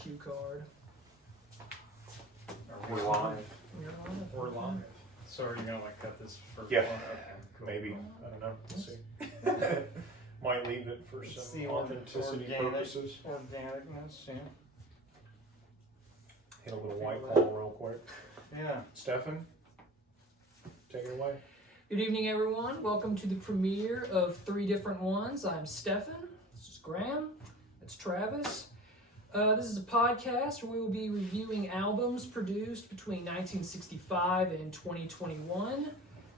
cue card. Are we live? We're live. So are you gonna like cut this for Yeah. fun? Okay, cool. Maybe. I don't know. We'll see. Might leave it for some See authenticity organic- purposes. Organicness, yeah. Hit a little white claw real quick. Yeah. Stefan, take it away. Good evening, everyone. Welcome to the premiere of Three Different Ones. I'm Stefan. This is Graham. That's Travis. This is a podcast where we will be reviewing albums produced between 1965 and 2021.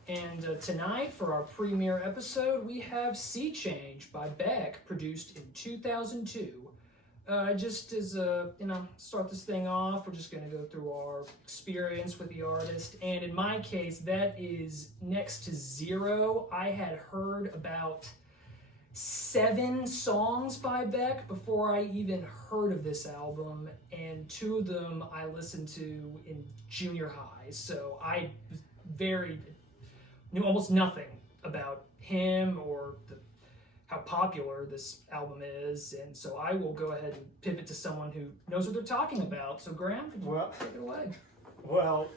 And tonight, for our premiere episode, we have Sea Change by Beck, produced in 2002. Just as start this thing off, we're just going to go through our experience with the artist. And in my case, that is next to zero. I had heard about 7 songs by Beck before I even heard of this album, and 2 of them I listened to in junior high. So I knew almost nothing about him or how popular this album is, and so I will go ahead and pivot to someone who knows what they're talking about. So Graham, could you take it away? Well,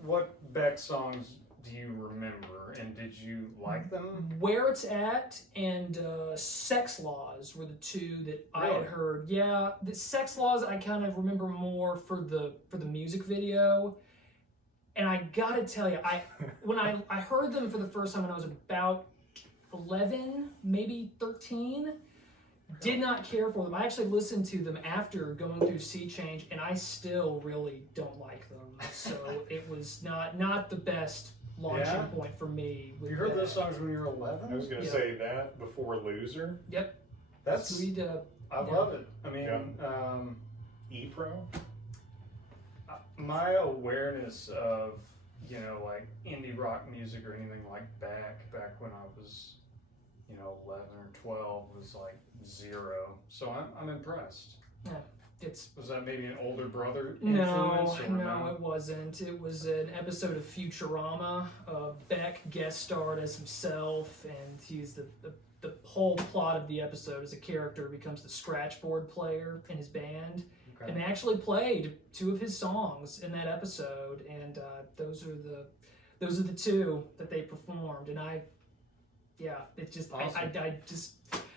what Beck songs do you remember, and did you like them? Where It's At and Sex Laws were the 2 that I had heard. Yeah, the Sex Laws I kind of remember more for the music video. And I gotta tell you, when I heard them for the first time when I was about 11, maybe 13, did not care for them. I actually listened to them after going through Sea Change, and I still really don't like them. So it was not the best launching point for me. You heard those songs when you were 11? I was going to say that before Loser. Yep. That's Sweet. I love it. I mean, E-Pro? my awareness of, like indie rock music or anything like back when I was, 11 or 12 was like 0. So I'm impressed. Yeah. Was that maybe an older brother influence? No, it wasn't. It was an episode of Futurama. Beck guest starred as himself, and he's the whole plot of the episode is a character becomes the scratchboard player in his band. Okay. And they actually played 2 of his songs in that episode, and those are the 2 that they performed. And it just awesome. I just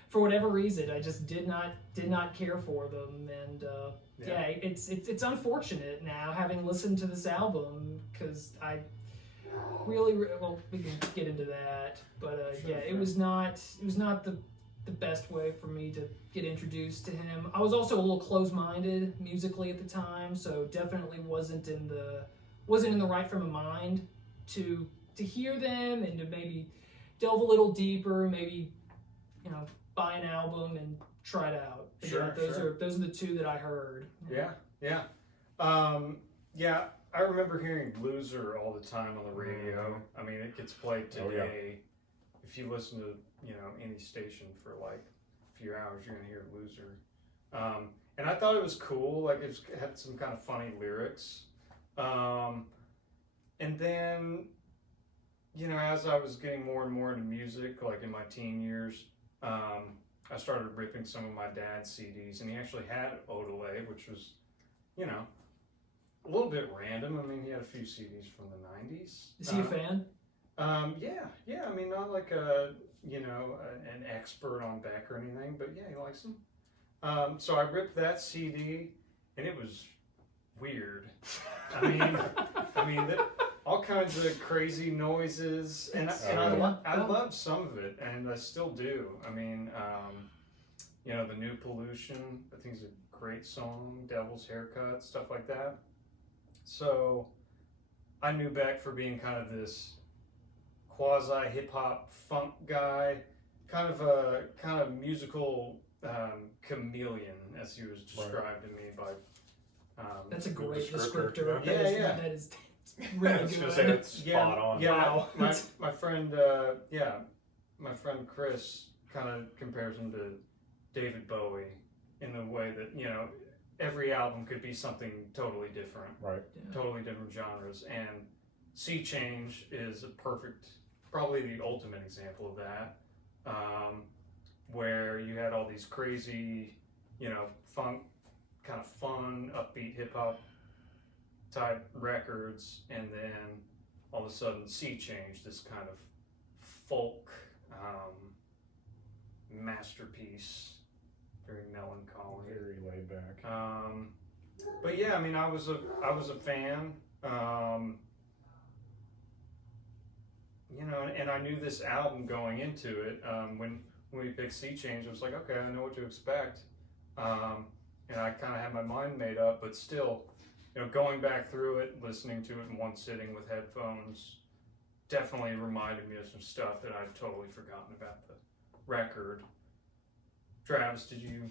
for whatever reason I just did not care for them, and it's unfortunate now having listened to this album because I really we can get into that, but Sure. it was not the best way for me to get introduced to him. I was also a little close-minded musically at the time, so definitely wasn't in the right frame of mind to hear them and to maybe delve a little deeper, maybe buy an album and try it out. Sure, those are the 2 that I heard. Yeah. I remember hearing Loser all the time on the radio. I mean, it gets played today. If you listen to any station for like a few hours, you're gonna hear Loser. And I thought it was cool. Like it had some kind of funny lyrics. And then as I was getting more and more into music, like in my teen years, I started ripping some of my dad's CDs, and he actually had Odelay, which was, a little bit random. I mean, he had a few CDs from the 90s. Is he a fan? Yeah. I mean, not like an expert on Beck or anything, but yeah, he likes them. So I ripped that CD, and it was weird. I mean, all kinds of crazy noises, and I loved some of it, and I still do. I mean, The New Pollution, I think is a great song, Devil's Haircut, stuff like that. So I knew Beck for being kind of this quasi hip hop funk guy, kind of musical chameleon, as he was described to me by. That's a great descriptor. Yeah. That is really good. Just say it's spot on. Yeah, Wow. my friend, my friend Chris kind of compares him to David Bowie in the way that every album could be something totally different, Right. totally different genres, and Sea Change is probably the ultimate example of that, where you had all these crazy, funk kind of fun, upbeat hip hop type records, and then all of a sudden Sea Change, this kind of folk masterpiece, very melancholy, Very laid back. but yeah, I mean, I was a fan. You know, and I knew this album going into it. When we picked Sea Change, I was like, okay, I know what to expect. And I kind of had my mind made up, but still, you know, going back through it, listening to it in one sitting with headphones, definitely reminded me of some stuff that I'd totally forgotten about the record. Travis, did you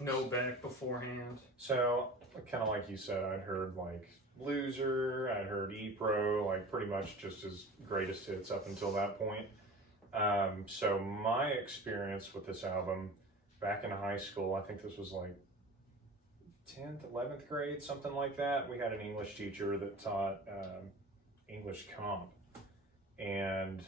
know Beck beforehand? So, kind of like you said, I'd heard like Loser, I'd heard E-Pro, like pretty much just his greatest hits up until that point. So my experience with this album back in high school, I think this was like 10th, 11th grade, something like that. We had an English teacher that taught English comp, and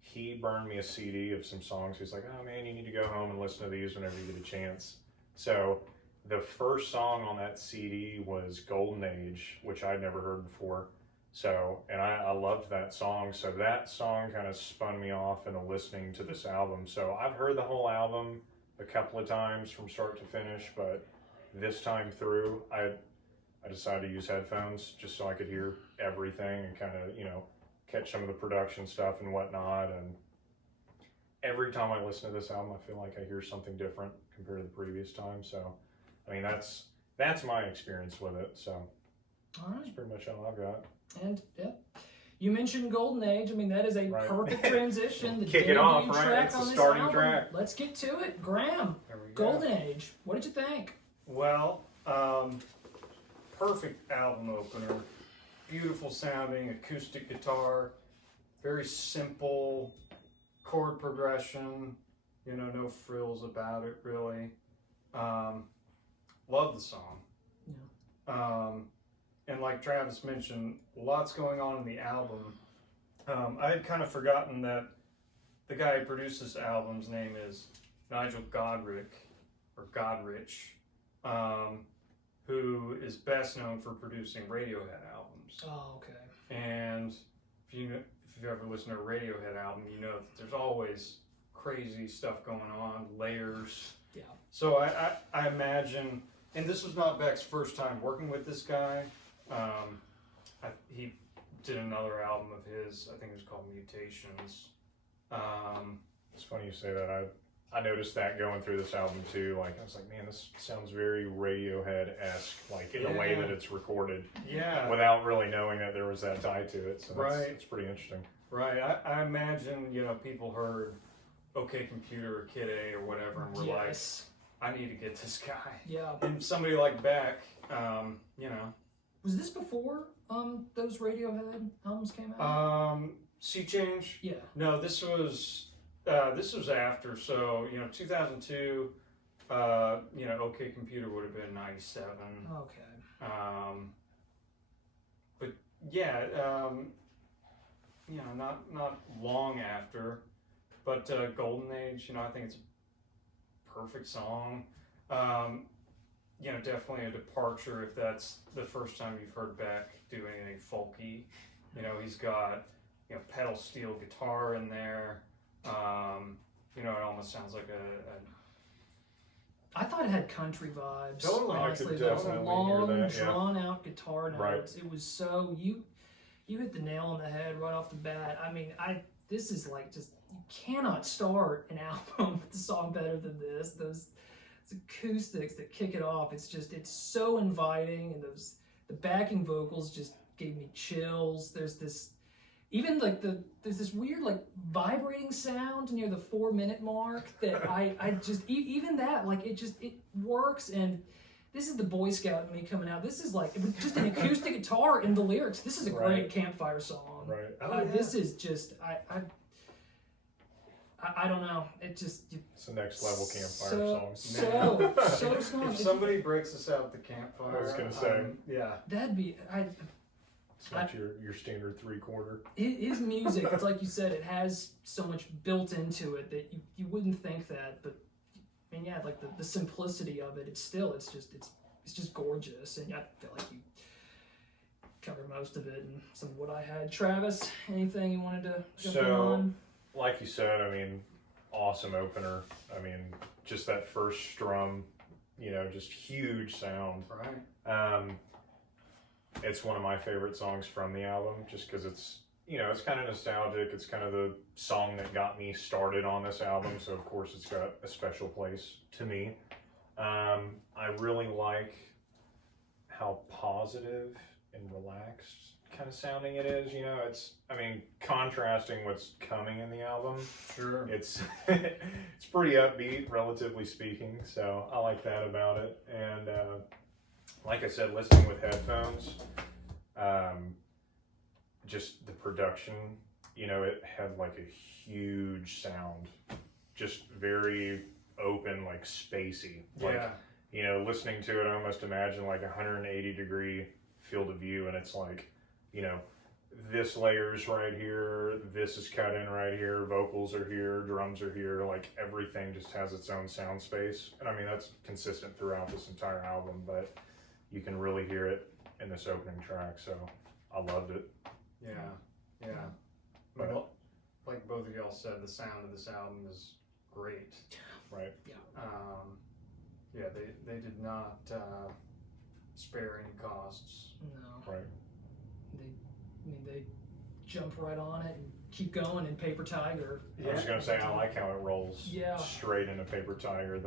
he burned me a CD of some songs. He's like, oh man, you need to go home and listen to these whenever you get a chance. So the first song on that CD was Golden Age, which I'd never heard before. So, and I loved that song. So that song kind of spun me off into listening to this album. So I've heard the whole album a couple of times from start to finish, but this time through, I decided to use headphones just so I could hear everything and kind of, you know, catch some of the production stuff and whatnot. And every time I listen to this album, I feel like I hear something different compared to the previous time. So, I mean, that's my experience with it. So All right. that's pretty much all I've got. And yeah, you mentioned Golden Age. I mean, that is a Right. perfect transition. The Kick it debut off, right? track It's on the this starting album. track. Let's get to it. Graham, There we go. Golden Age. What did you think? Well, perfect album opener. Beautiful sounding acoustic guitar. Very simple chord progression. You know, no frills about it really. Love the song. Yeah. And like Travis mentioned, lots going on in the album. I had kind of forgotten that the guy who produced this album's name is Nigel Godrich, who is best known for producing Radiohead albums. Oh, okay. And if you've ever listened to a Radiohead album, you know that there's always crazy stuff going on, layers. Yeah. So I imagine, and this was not Beck's first time working with this guy. He did another album of his, I think it was called Mutations. It's funny you say that. I noticed that going through this album too. Like, I was like, man, this sounds very Radiohead-esque, like in the way that it's recorded. Yeah. Without really knowing that there was that tie to it. So Right. it's pretty interesting. Right. I imagine, you know, people heard OK Computer or Kid A or whatever and were Yes. like, I need to get this guy. Yeah. And somebody like Beck, you know. Was this before those Radiohead albums came out? Sea Change? Yeah. No, this was after. So, you know, 2002, you know, OK Computer would have been 97. Okay. But yeah, you know, not long after, but Golden Age, you know, I think it's a perfect song. You know, definitely a departure if that's the first time you've heard Beck do anything folky. You know, he's got, you know, pedal steel guitar in there. You know, it almost sounds like I thought it had country vibes. Totally. I Honestly, could those definitely long, hear that, yeah. drawn out guitar notes. Right. It was so you hit the nail on the head right off the bat. I mean, this is like just you cannot start an album with a song better than this. Those acoustics that kick it off. It's so inviting, and the backing vocals just gave me chills. There's this. Even like there's this weird like vibrating sound near the 4-minute mark that I just even that like it works, and this is the Boy Scout in me coming out. This is like with just an acoustic guitar in the lyrics. This is a great Right. campfire song. Right. Oh, yeah. This is just I don't know. It just It's the next level campfire so song. so strong. if somebody breaks us out at the campfire, I was gonna say. yeah. That'd be It's not your standard 3/4. His music, it's like you said, it has so much built into it that you wouldn't think that, but I mean, yeah, like the simplicity of it, it's it's just gorgeous, and I feel like you covered most of it and some of what I had. Travis, anything you wanted to jump in on? Like you said, I mean, awesome opener. I mean, just that first strum, just huge sound. Right. It's one of my favorite songs from the album, just because it's, it's kind of nostalgic. It's kind of the song that got me started on this album, so of course it's got a special place to me. I really like how positive and relaxed kind of sounding it is. It's, contrasting what's coming in the album. Sure. It's it's pretty upbeat, relatively speaking, so I like that about it. And like I said, listening with headphones, just the production, it had like a huge sound, just very open, like spacey. Like, listening to it, I almost imagine like 180 degree field of view, and it's like, this layer's right here, this is cut in right here, vocals are here, drums are here, like everything just has its own sound space. And that's consistent throughout this entire album, but you can really hear it in this opening track, so I loved it. Yeah. But, like both of y'all said, the sound of this album is great. Right. Yeah. They did not spare any costs. No. Right. They jump right on it and keep going in Paper Tiger. I was gonna say, I like how it rolls straight into Paper Tiger.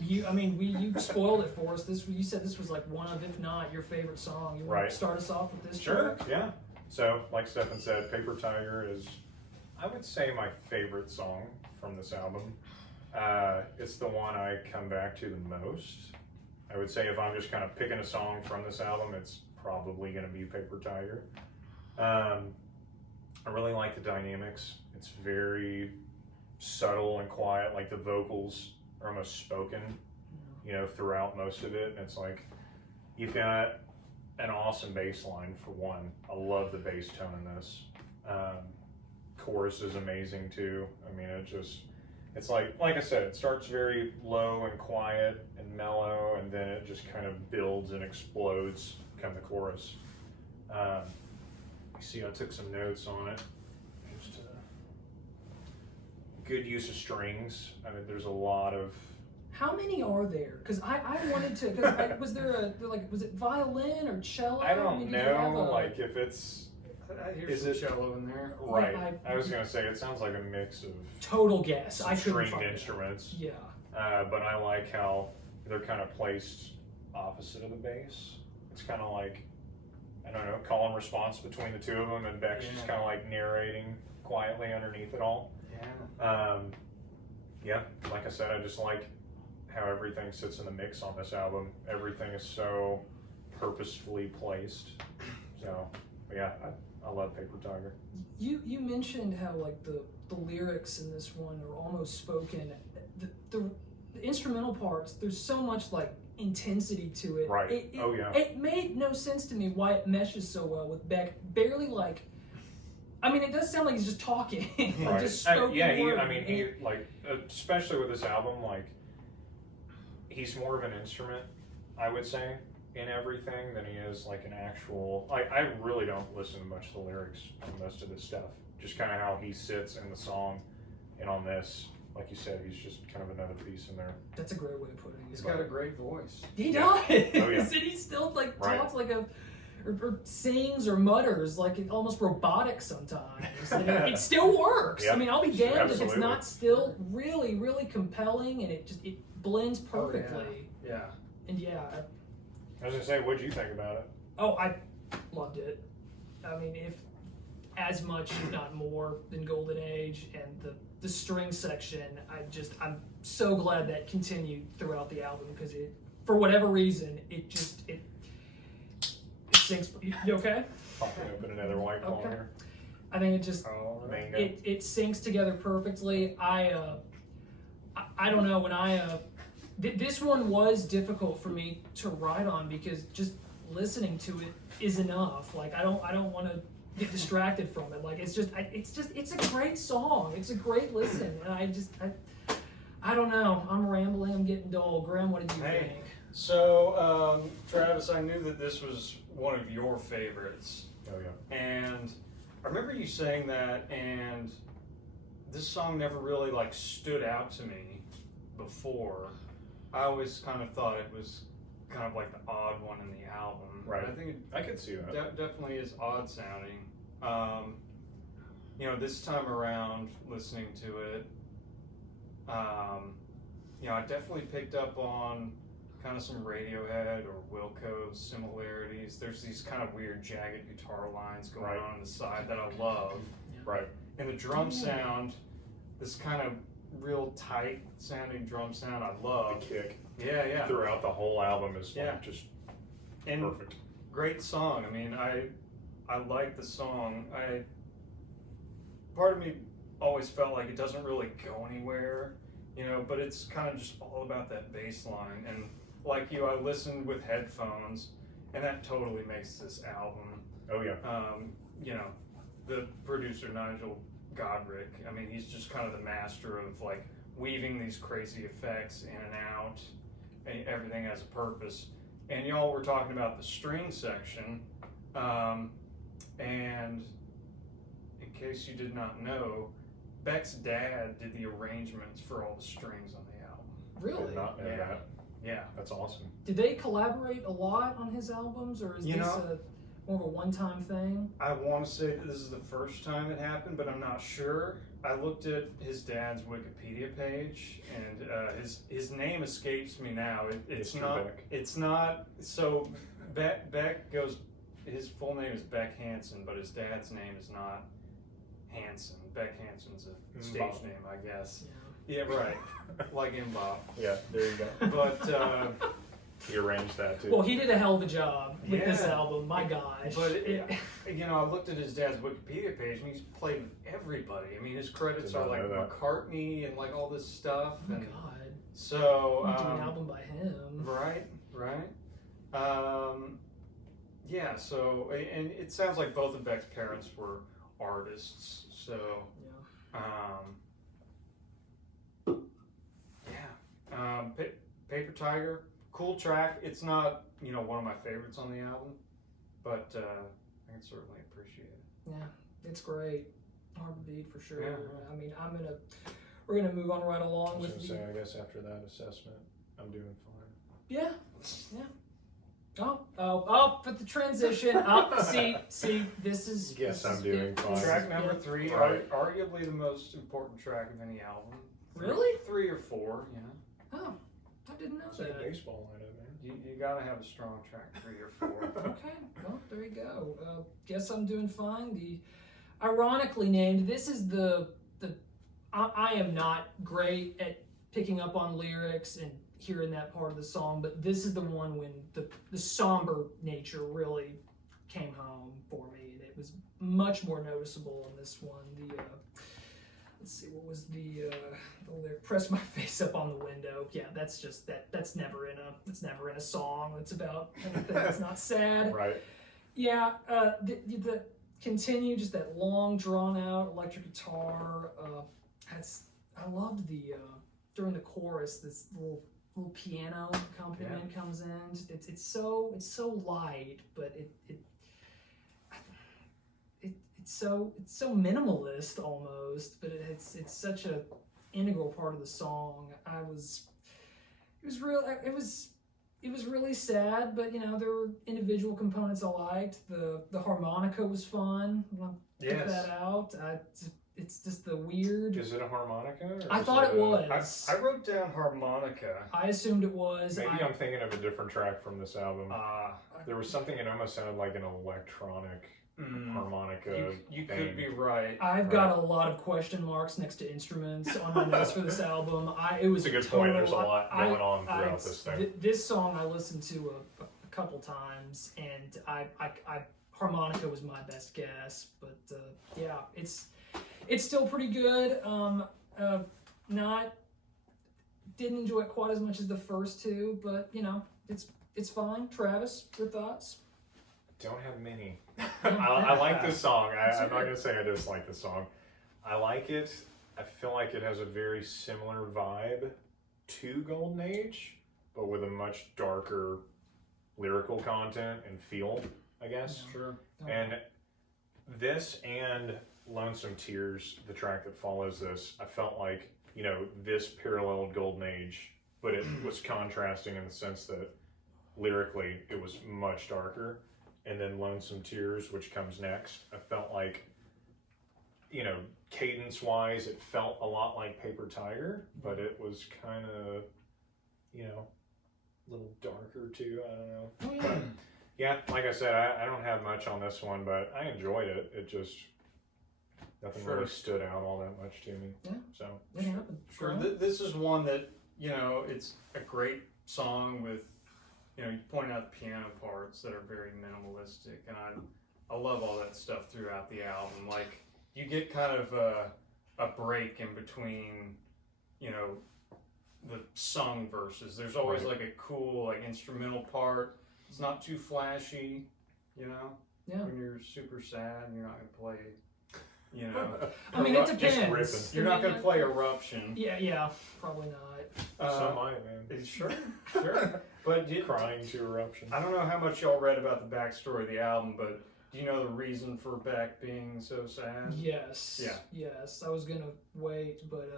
You spoiled it for us. You said this was like one of, if not your favorite song. You want to start us off with this track? Yeah. So, like Stefan said, Paper Tiger is, I would say, my favorite song from this album. It's the one I come back to the most. I would say if I'm just kind of picking a song from this album, it's probably going to be Paper Tiger. I really like the dynamics. It's very subtle and quiet, like the vocals are almost spoken, throughout most of it. And it's like, you've got an awesome bass line for one. I love the bass tone in this. Chorus is amazing too. It's like I said, it starts very low and quiet and mellow, and then it just kind of builds and explodes, kind of the chorus. You see, I took some notes on it. Just good use of strings. There's a lot of. How many are there? Because I wanted to. Was there was it violin or cello? I don't know. If it's. I hear some cello in there. Right. I was gonna say it sounds like a mix of. Total guess. I couldn't stringed instruments. Yeah. But I like how they're kind of placed opposite of the bass. It's kind of like, I don't know, call and response between the two of them, and Beck's just kind of like narrating quietly underneath it all. Like I said, I just like how everything sits in the mix on this album. Everything is so purposefully placed. So, I love Paper Tiger. You mentioned how like the lyrics in this one are almost spoken. The instrumental parts, there's so much like intensity to it. Right. It made no sense to me why it meshes so well with Beck. Barely like. It does sound like he's just talking. Right. Just spoken word. He like, especially with this album, like, he's more of an instrument, I would say, in everything than he is like an actual. I really don't listen to much of the lyrics on most of this stuff. Just kind of how he sits in the song, and on this, like you said, he's just kind of another piece in there. That's a great way to put it. He's got a great voice. He does. Oh, yeah. And he still like talks like a. Or sings or mutters like it almost robotic sometimes. And it still works. Yep. I'll be damned Absolutely. if it's not still really, really compelling, and it blends perfectly. Oh, yeah. And I was gonna say, what'd you think about it? Oh, I loved it. If as much, if not more, than Golden Age, and the string section, I'm so glad that continued throughout the album, because it, for whatever reason, it sinks. You okay? Popping open another White Claw here. I think it just Mango. it syncs together perfectly. I don't know, when this one was difficult for me to ride on, because just listening to it is enough. Like I don't want to get distracted from it. Like it's a great song. It's a great listen, and I don't know. I'm rambling. I'm getting dull. Graham, what did you think? So, Travis, I knew that this was one of your favorites. Oh yeah. And I remember you saying that, and this song never really like stood out to me before. I always kind of thought it was kind of like the odd one in the album. Right. I think it I could see that. definitely is odd sounding. This time around, listening to it, I definitely picked up on kind of some Radiohead or Wilco's similarities. There's these kind of weird jagged guitar lines going Right. on the side that I love. Right. And the drum sound, this kind of real tight sounding drum sound I love. The kick Yeah. throughout the whole album is Yeah. like just And perfect. great song. I mean, I like the song. Part of me always felt like it doesn't really go anywhere, but it's kind of just all about that bass line. And like you, I listened with headphones, and that totally makes this album. Oh yeah. The producer Nigel Godrich, I mean, he's just kind of the master of like weaving these crazy effects in and out, and everything has a purpose. And y'all were talking about the string section, and in case you did not know, Beck's dad did the arrangements for all the strings on the album. Really? Did not know Yeah. that. Yeah. That's awesome. Did they collaborate a lot on his albums, or is You this know- more of a one-time thing? I want to say that this is the first time it happened, but I'm not sure. I looked at his dad's Wikipedia page, and his name escapes me now. It's Mr. not. Beck. It's not. So Beck goes. His full name is Beck Hansen, but his dad's name is not Hansen. Beck Hansen's a stage Bob. name, I guess. Yeah. Yeah, right. Like Bob. Yeah, there you go. But He arranged that too. Well, he did a hell of a job with this Yeah. album. My gosh. But I looked at his dad's Wikipedia page, and he's played with everybody. I mean, his credits Did are not like know that. McCartney and like all this stuff. Oh my And God. so, You do an album by him. right. Yeah. So, and it sounds like both of Beck's parents were artists. So, Yeah. Paper Tiger, cool track. It's not one of my favorites on the album, but I can certainly appreciate it. Yeah, it's great. Hard to beat for sure. Yeah. I mean, we're gonna move on right I along was with gonna say, I guess after that assessment, I'm doing fine. yeah. Oh, put the transition up. See, this is. Guess this I'm is doing good. fine. This is Track number good. 3, Right. arguably the most important track of any album. Really? 3 or 4, Oh, I didn't know Say that. baseball lineup, man. You gotta have a strong track 3 or 4. Okay, well, there you go. Guess I'm doing fine. The ironically named, this is the I am not great at picking up on lyrics and hearing that part of the song, but this is the one when the somber nature really came home for me, and it was much more noticeable on this one. Let's see, what was the lyric? Press my face up on the window. Yeah, that's just that's never in a song that's about anything that's not sad. Right. Yeah, the continue, just that long drawn out electric guitar. I loved the during the chorus, this little piano accompaniment comes in. It's so light, but it's so minimalist almost, but it's such a integral part of the song. It was really sad, but there were individual components I liked. The harmonica was fun. Check Yes. that out. It's just the weird. Is it a harmonica? Or I is thought it a- was. I wrote down harmonica. I assumed it was. Maybe I'm thinking of a different track from this album. Ah, There was something that almost sounded like an electronic harmonica. you thing. could be right. I've got a lot of question marks next to instruments on my notes for this album. It was It's a good total, point. There's a lot going on throughout it's- this thing. This song I listened to a couple times, and I harmonica was my best guess, but yeah, it's still pretty good. Didn't enjoy it quite as much as the first two, but it's fine. Travis, your thoughts? Don't have many. I like this song. I'm not going to say I dislike the song. I like it. I feel like it has a very similar vibe to Golden Age. but with a much darker lyrical content and feel, I guess. Sure. And this and Lonesome Tears, the track that follows this, I felt like, you know, this paralleled Golden Age, but it was contrasting in the sense that lyrically it was much darker. And then Lonesome Tears, which comes next, I felt like, you know, cadence-wise, it felt a lot like Paper Tiger, but it was kind of, you know, a little darker too. I don't know. Oh, yeah. But, yeah, like I said, I don't have much on this one, but I enjoyed it. It just, nothing Sure. really stood out all that much to me. Yeah. So, It happened. Sure. This is one that, you know, it's a great song with, you know, you point out the piano parts that are very minimalistic, and I love all that stuff throughout the album. Like, you get kind of a break in between, you know, the sung verses. There's always Right. like a cool like instrumental part. It's not too flashy, you know. Yeah. When you're super sad, and you're not gonna play, you know. I mean, it Just depends. ripping. You're not gonna play Eruption. Yeah, probably not. so might, man. Sure. But Crying to Eruption. I don't know how much y'all read about the backstory of the album, but do you know the reason for Beck being so sad? Yes. Yeah. Yes. I was gonna wait, but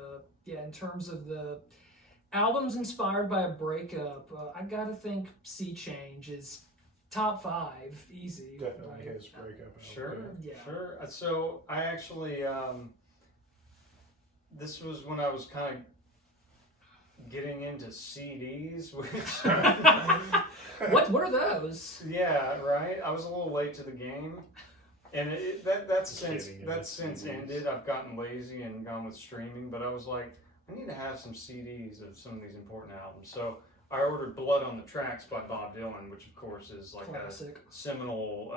yeah. In terms of the albums inspired by a breakup, I gotta think "Sea Change" is top 5, easy. Definitely right? his breakup. album, Sure. Yeah. Sure. So I actually, this was when I was kind of getting into CDs, which What are those? yeah, right. I was a little late to the game, and that's Getting into since CDs. ended. I've gotten lazy and gone with streaming, but I was like, I need to have some CDs of some of these important albums. So I ordered "Blood on the Tracks" by Bob Dylan, which of course is like Classic. a seminal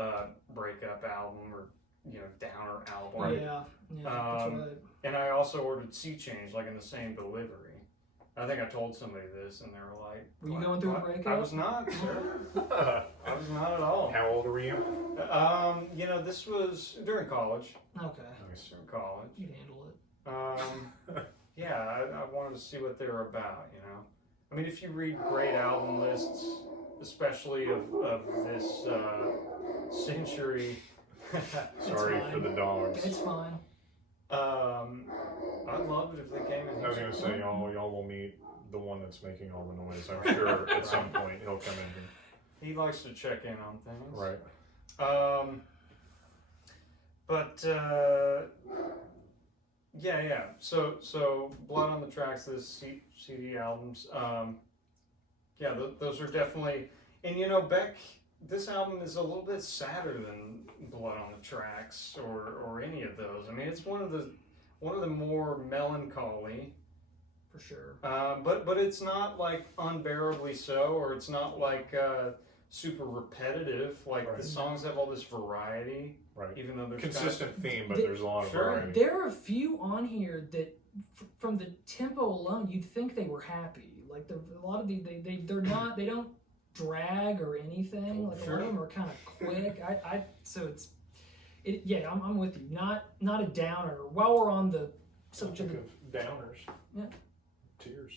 breakup album, or you know, downer album. Right. Yeah. That's right. And I also ordered "Sea Change," like in the same delivery. I think I told somebody this, and they were like, Were you "What? going through a What?" breakup? I was not, sir. I was not at all. How old were you? You know, this was during college. Okay. Nice. During college. You handle it. Yeah, I wanted to see what they were about, you know. I mean, if you read great album lists, especially of this century, Sorry fine. for the dogs. It's fine. I'd love it if they came in. I was gonna say y'all will meet the one that's making all the noise. I'm sure at some point he'll come in here. He likes to check in on things. Right. Yeah. So "Blood on the Tracks," this CD albums. Yeah, those are definitely, and you know, Beck. This album is a little bit sadder than "Blood on the Tracks" or any of those. I mean, it's one of the more melancholy. For sure. But it's not like unbearably so, or it's not like super repetitive. Like Right. the songs have all this variety, Right. even though there's Consistent theme, but Th- there's a lot of Sure. variety. There are a few on here that, from the tempo alone, you'd think they were happy. Like a lot of they're not. They don't drag or anything. Like a lot of them are kind of quick. Yeah, I'm with you. Not a downer. While we're on the subject Think of downers. Yeah. Tears.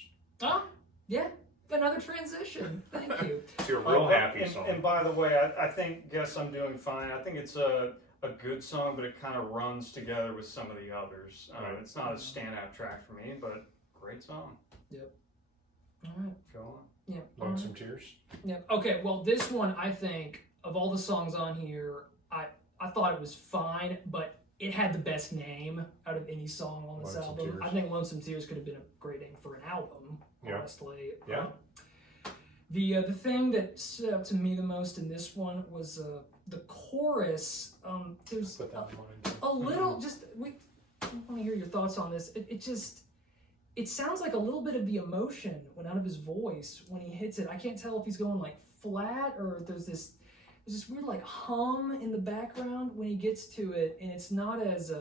yeah, another transition. Thank you. To a real Oh, happy and, song. And by the way, I think "Guess I'm Doing Fine." I think it's a good song, but it kind of runs together with some of the others. Right. It's not a standout track for me, but great song. All right. Go on. Yeah. Lonesome Tears. Yeah. Okay. Well, this one, I think, of all the songs on here, I thought it was fine, but it had the best name out of any song on this Lonesome album. Tears. I think "Lonesome Tears" could have been a great name for an album. Yeah. Honestly. Yeah. The thing that stood out to me the most in this one was the chorus. There's Put that in mind. a little I want to hear your thoughts on this. It sounds like a little bit of the emotion went out of his voice when he hits it. I can't tell if he's going like flat or if there's this weird like hum in the background when he gets to it, and it's not as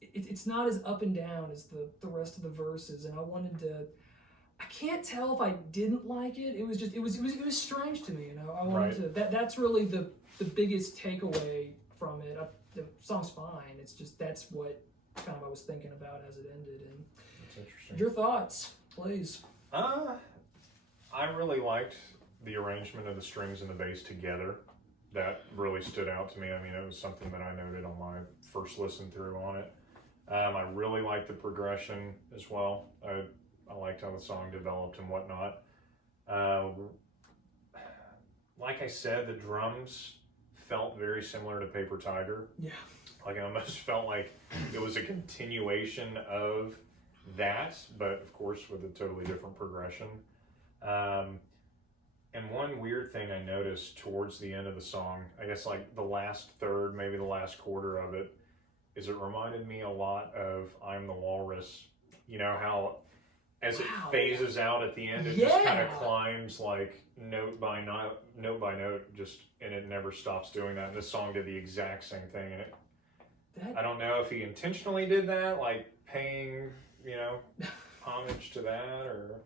it's not as up and down as the rest of the verses. And I can't tell if I didn't like it. It was strange to me, you know. I wanted to. That's really the biggest takeaway from it. The song's fine. It's just that's what kind of I was thinking about as it ended. And That's interesting. your thoughts, please. I I really liked the arrangement of the strings and the bass together. That really stood out to me. I mean, it was something that I noted on my first listen through on it. I really liked the progression as well. I liked how the song developed and whatnot. Like I said, the drums felt very similar to Paper Tiger. Yeah. Like I almost felt like it was a continuation of that, but of course with a totally different progression. And one weird thing I noticed towards the end of the song, I guess like the last third, maybe the last quarter of it, is it reminded me a lot of I'm the Walrus. You know how as it phases out at the end, it just kind of climbs like note by note, just, and it never stops doing that. And this song did the exact same thing. And I don't know if he intentionally did that, like paying, homage to that, or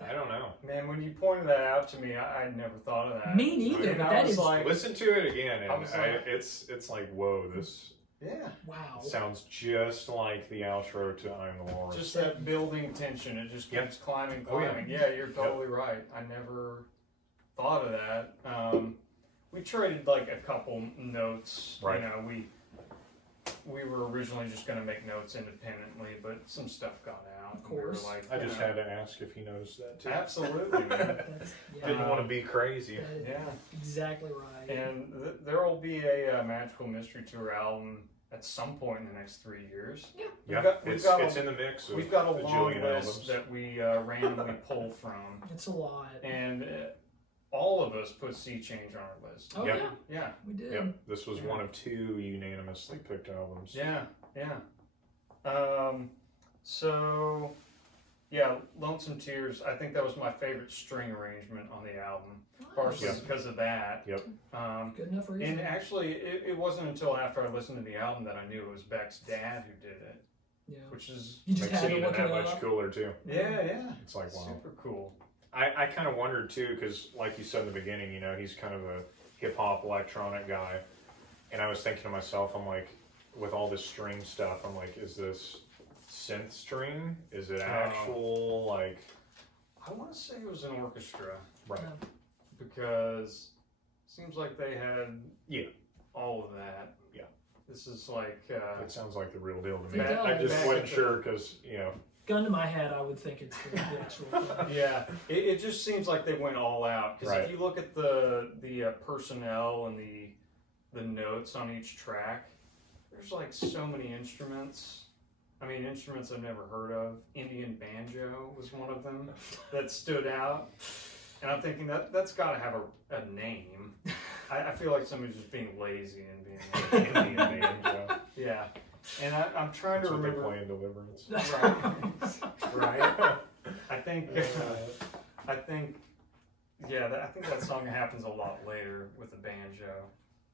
I don't know. Man, when you pointed that out to me, I never thought of that. Me neither. And that is like, listen to it again, and it's like, whoa, this. Yeah. Wow. Sounds just like the outro to I'm the Walrus. Just that building tension. It just keeps climbing. Oh, yeah. Yeah, you're totally right. I never thought of that. We traded like a couple notes. Right. We were originally just going to make notes independently, but some stuff got out. Of course. I just had to ask if he noticed that too. Absolutely, man. Didn't want to be crazy. Yeah. Exactly right. And there will be a Magical Mystery Tour album at some point in the next 3 years. Yeah. It's in the mix. We've got a the long Julian list albums that we randomly pull from. It's a lot. And all of us put Sea Change on our list. Oh, Yep. Yeah. We did. Yep. This was one of 2 unanimously picked albums. Yeah. So, Lonesome Tears, I think that was my favorite string arrangement on the album. Partially because of that. Yep. Good enough reason. And actually, it wasn't until after I listened to the album that I knew it was Beck's dad who did it. Yeah. Which is... You just makes had it to even look that it much up. cooler too. Yeah. It's like, wow. Super cool. I kind of wondered too, because like you said in the beginning, he's kind of a hip-hop electronic guy. And I was thinking to myself, I'm like, with all this string stuff, I'm like, is this synth string? Is it actual, like... I want to say it was an orchestra. Right. Yeah. Because it seems like they had all of that. Yeah. This is like... it sounds like the real deal to me. It I just does. wasn't sure because, Gun to my head, I would think it's the actual thing. Yeah, it just seems like they went all out. Because if you look at the personnel and the notes on each track, there's like so many instruments. I mean, instruments I've never heard of. Indian banjo was one of them that stood out. And I'm thinking that's got to have a name. I feel like somebody's just being lazy and being like Indian banjo. Yeah. And I'm trying to remember. What they play in Deliverance. Right. I think that song happens a lot later with the banjo,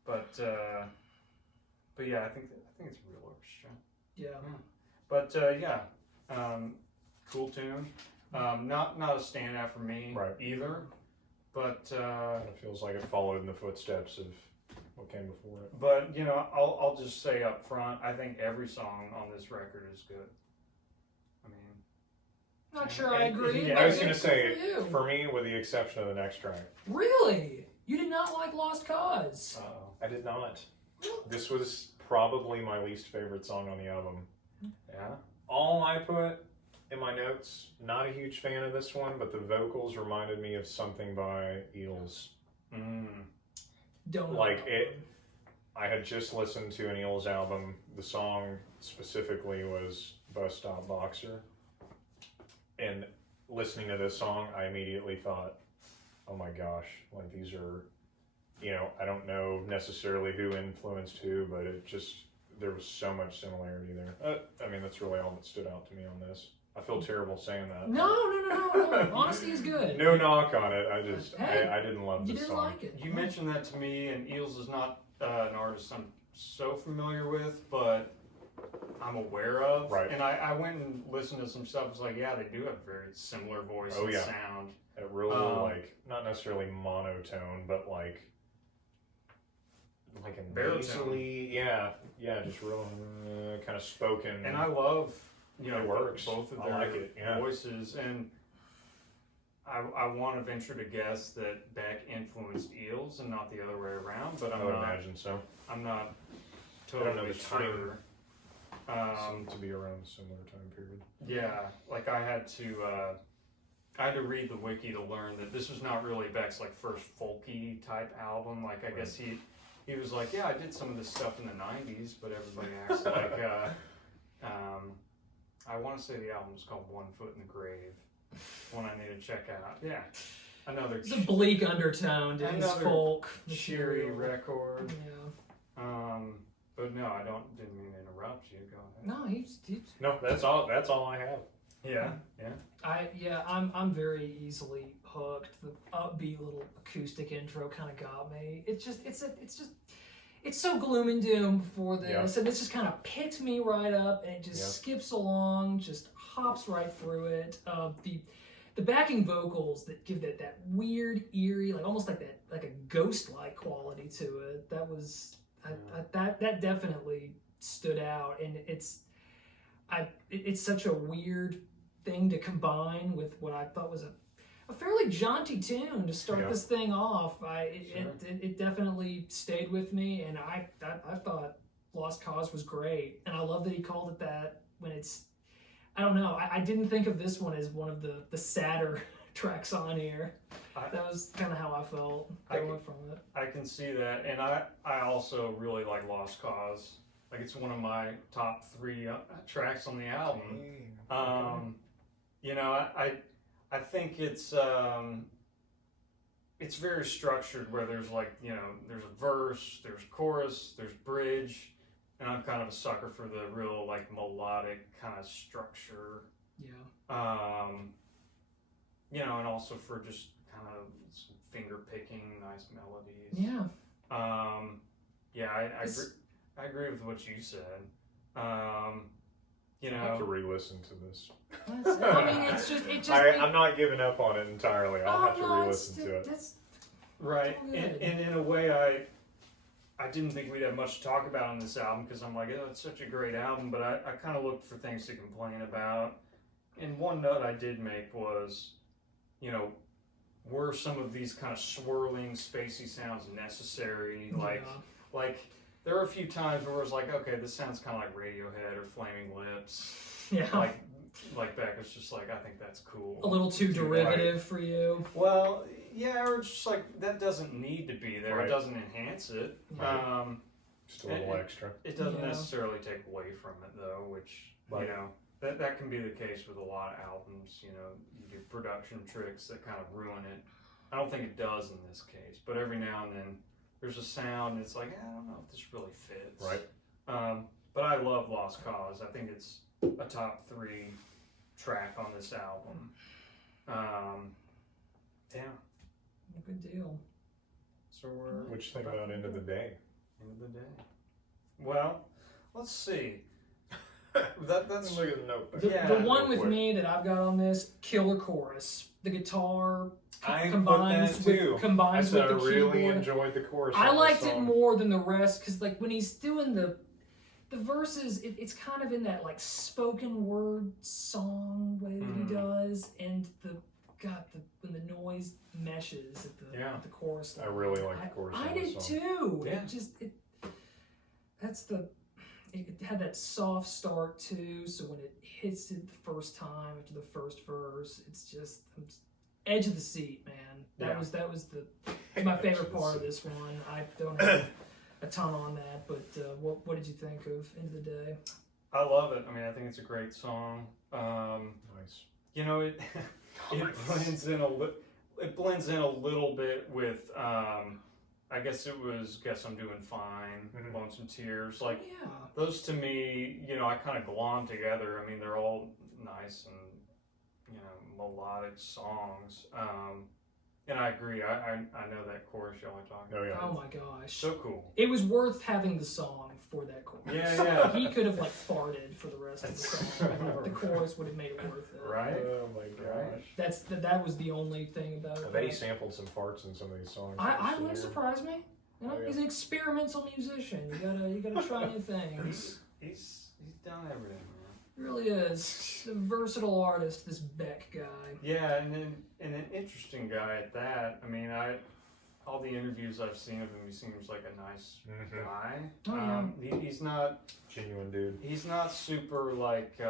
but yeah, I think it's a real orchestra. Yeah. But cool tune. Not a standout for me either, but it feels like it followed in the footsteps of what came before it. But I'll just say up front, I think every song on this record is good. I mean, not sure I agree. I was going to say, for me, with the exception of the next track. Really? You did not like Lost Cause? I did not. This was probably my least favorite song on the album. Yeah. All I put in my notes, not a huge fan of this one, but the vocals reminded me of something by Eels. Don't know. Like it, I had just listened to an Eels album. The song specifically was Bus Stop Boxer. And listening to this song, I immediately thought, oh my gosh, like these are, I don't know necessarily who influenced who, but there was so much similarity there. I mean, that's really all that stood out to me on this. I feel terrible saying that. No. Honesty is good. No knock on it. I didn't love this You didn't song. like it. You mentioned that to me, and Eels is not an artist I'm so familiar with, but I'm aware of. Right. And I went and listened to some stuff. It's like, yeah, they do have very similar voice and sound. It really not necessarily monotone, but like a nasally, just real kind of spoken. And I love it works. both of I their like it, voices, and I want to venture to guess that Beck influenced Eels and not the other way around, but I would imagine so. I'm not I don't know totally the time. sure. Seemed to be around a similar time period. Yeah, like I had to read the wiki to learn that this was not really Beck's like first folky type album. Like I guess he was like, yeah, I did some of this stuff in the '90s, but everybody acts like I want to say the album was called One Foot in the Grave. One I need to check out. Yeah, another It's a bleak undertone to his Another folk cheery material. record. Yeah. But no, didn't mean to interrupt you. Go ahead. No, he's No, that's all I have. Yeah. I'm very easily hooked. The upbeat little acoustic intro kind of got me. It's so gloom and doom before this, and this just kind of picks me right up, and it just skips along, just hops right through it. The backing vocals that give that weird, eerie, like almost like a ghost-like quality to it. That was that definitely stood out, and it's such a weird thing to combine with what I thought was a fairly jaunty tune to start this thing off. It definitely stayed with me, and I thought Lost Cause was great, and I love that he called it that when it's, I don't know, I didn't think of this one as one of the sadder tracks on here. That was kind of how I felt going from it. I can see that, and I also really like Lost Cause. Like it's one of my top 3 tracks on the album. You know, I think it's very structured where there's like, you know, there's a verse, there's chorus, there's bridge, and I'm kind of a sucker for the real like melodic kind of structure. Yeah. You know, and also for just kind of some finger picking, nice melodies. Yeah. Yeah, I agree with what you said. You know, I have to re-listen to this. I mean, it's just. I'm not giving up on it entirely. I'll have to re-listen to it. Right, and in a way, I didn't think we'd have much to talk about on this album because I'm like, oh, it's such a great album, but I kind of looked for things to complain about. And one note I did make was, you know, were some of these kind of swirling, spacey sounds necessary? Like there were a few times where it was like, okay, this sounds kind of like Radiohead or Flaming Lips. Yeah. Like Beck was just like, I think that's cool. A little too derivative for you. Well, yeah, or just like that doesn't need to be there. Right. It doesn't enhance it. Right. Just a little extra. It doesn't necessarily take away from it though, which you know that can be the case with a lot of albums. You know, you do production tricks that kind of ruin it. I don't think it does in this case, but every now and then there's a sound that's like, I don't know if this really fits. Right. But I love Lost Cause. I think it's a top 3 track on this album. Yeah. Good deal. So we're What you think about End of the Day? End of the day. Well, let's see. That's Look at the notebook. The one with me that I've got on this, killer chorus. The guitar combines with the I keyboard. really enjoyed the chorus. I liked it more than the rest because, like, when he's doing the verses, it's kind of in that like spoken word song way that he does, and when the noise meshes at the chorus line. I really like the chorus. I did too. Yeah. It had that soft start too, so when it hits it the first time after the first verse, it's just edge of the seat, man. That was my favorite part of this one. I don't have a ton on that, but what did you think of End of the Day? I love it. I mean, I think it's a great song. Nice. You know, it blends in a little bit with I guess it was Guess I'm Doing Fine, Lonesome Tears. Like those to me, you know, I kind of glom together. I mean, they're all nice and, you know, melodic songs. And I agree. I know that chorus y'all are talking about. Oh, yeah. Oh my gosh. So cool. It was worth having the song for that chorus. Yeah. He could have like farted for the rest of the song. The chorus would have made it worth it. Right? Oh my gosh. That was the only thing about it. I bet he sampled some farts in some of these songs. I wouldn't surprise me. You know, Oh, yeah. he's an experimental musician. You gotta try new things. He's done everything, He really is. A versatile artist, this Beck guy. Yeah, and an interesting guy at that. I mean, all the interviews I've seen of him, he seems like a nice guy. Oh, yeah. He's not Genuine dude. He's not super like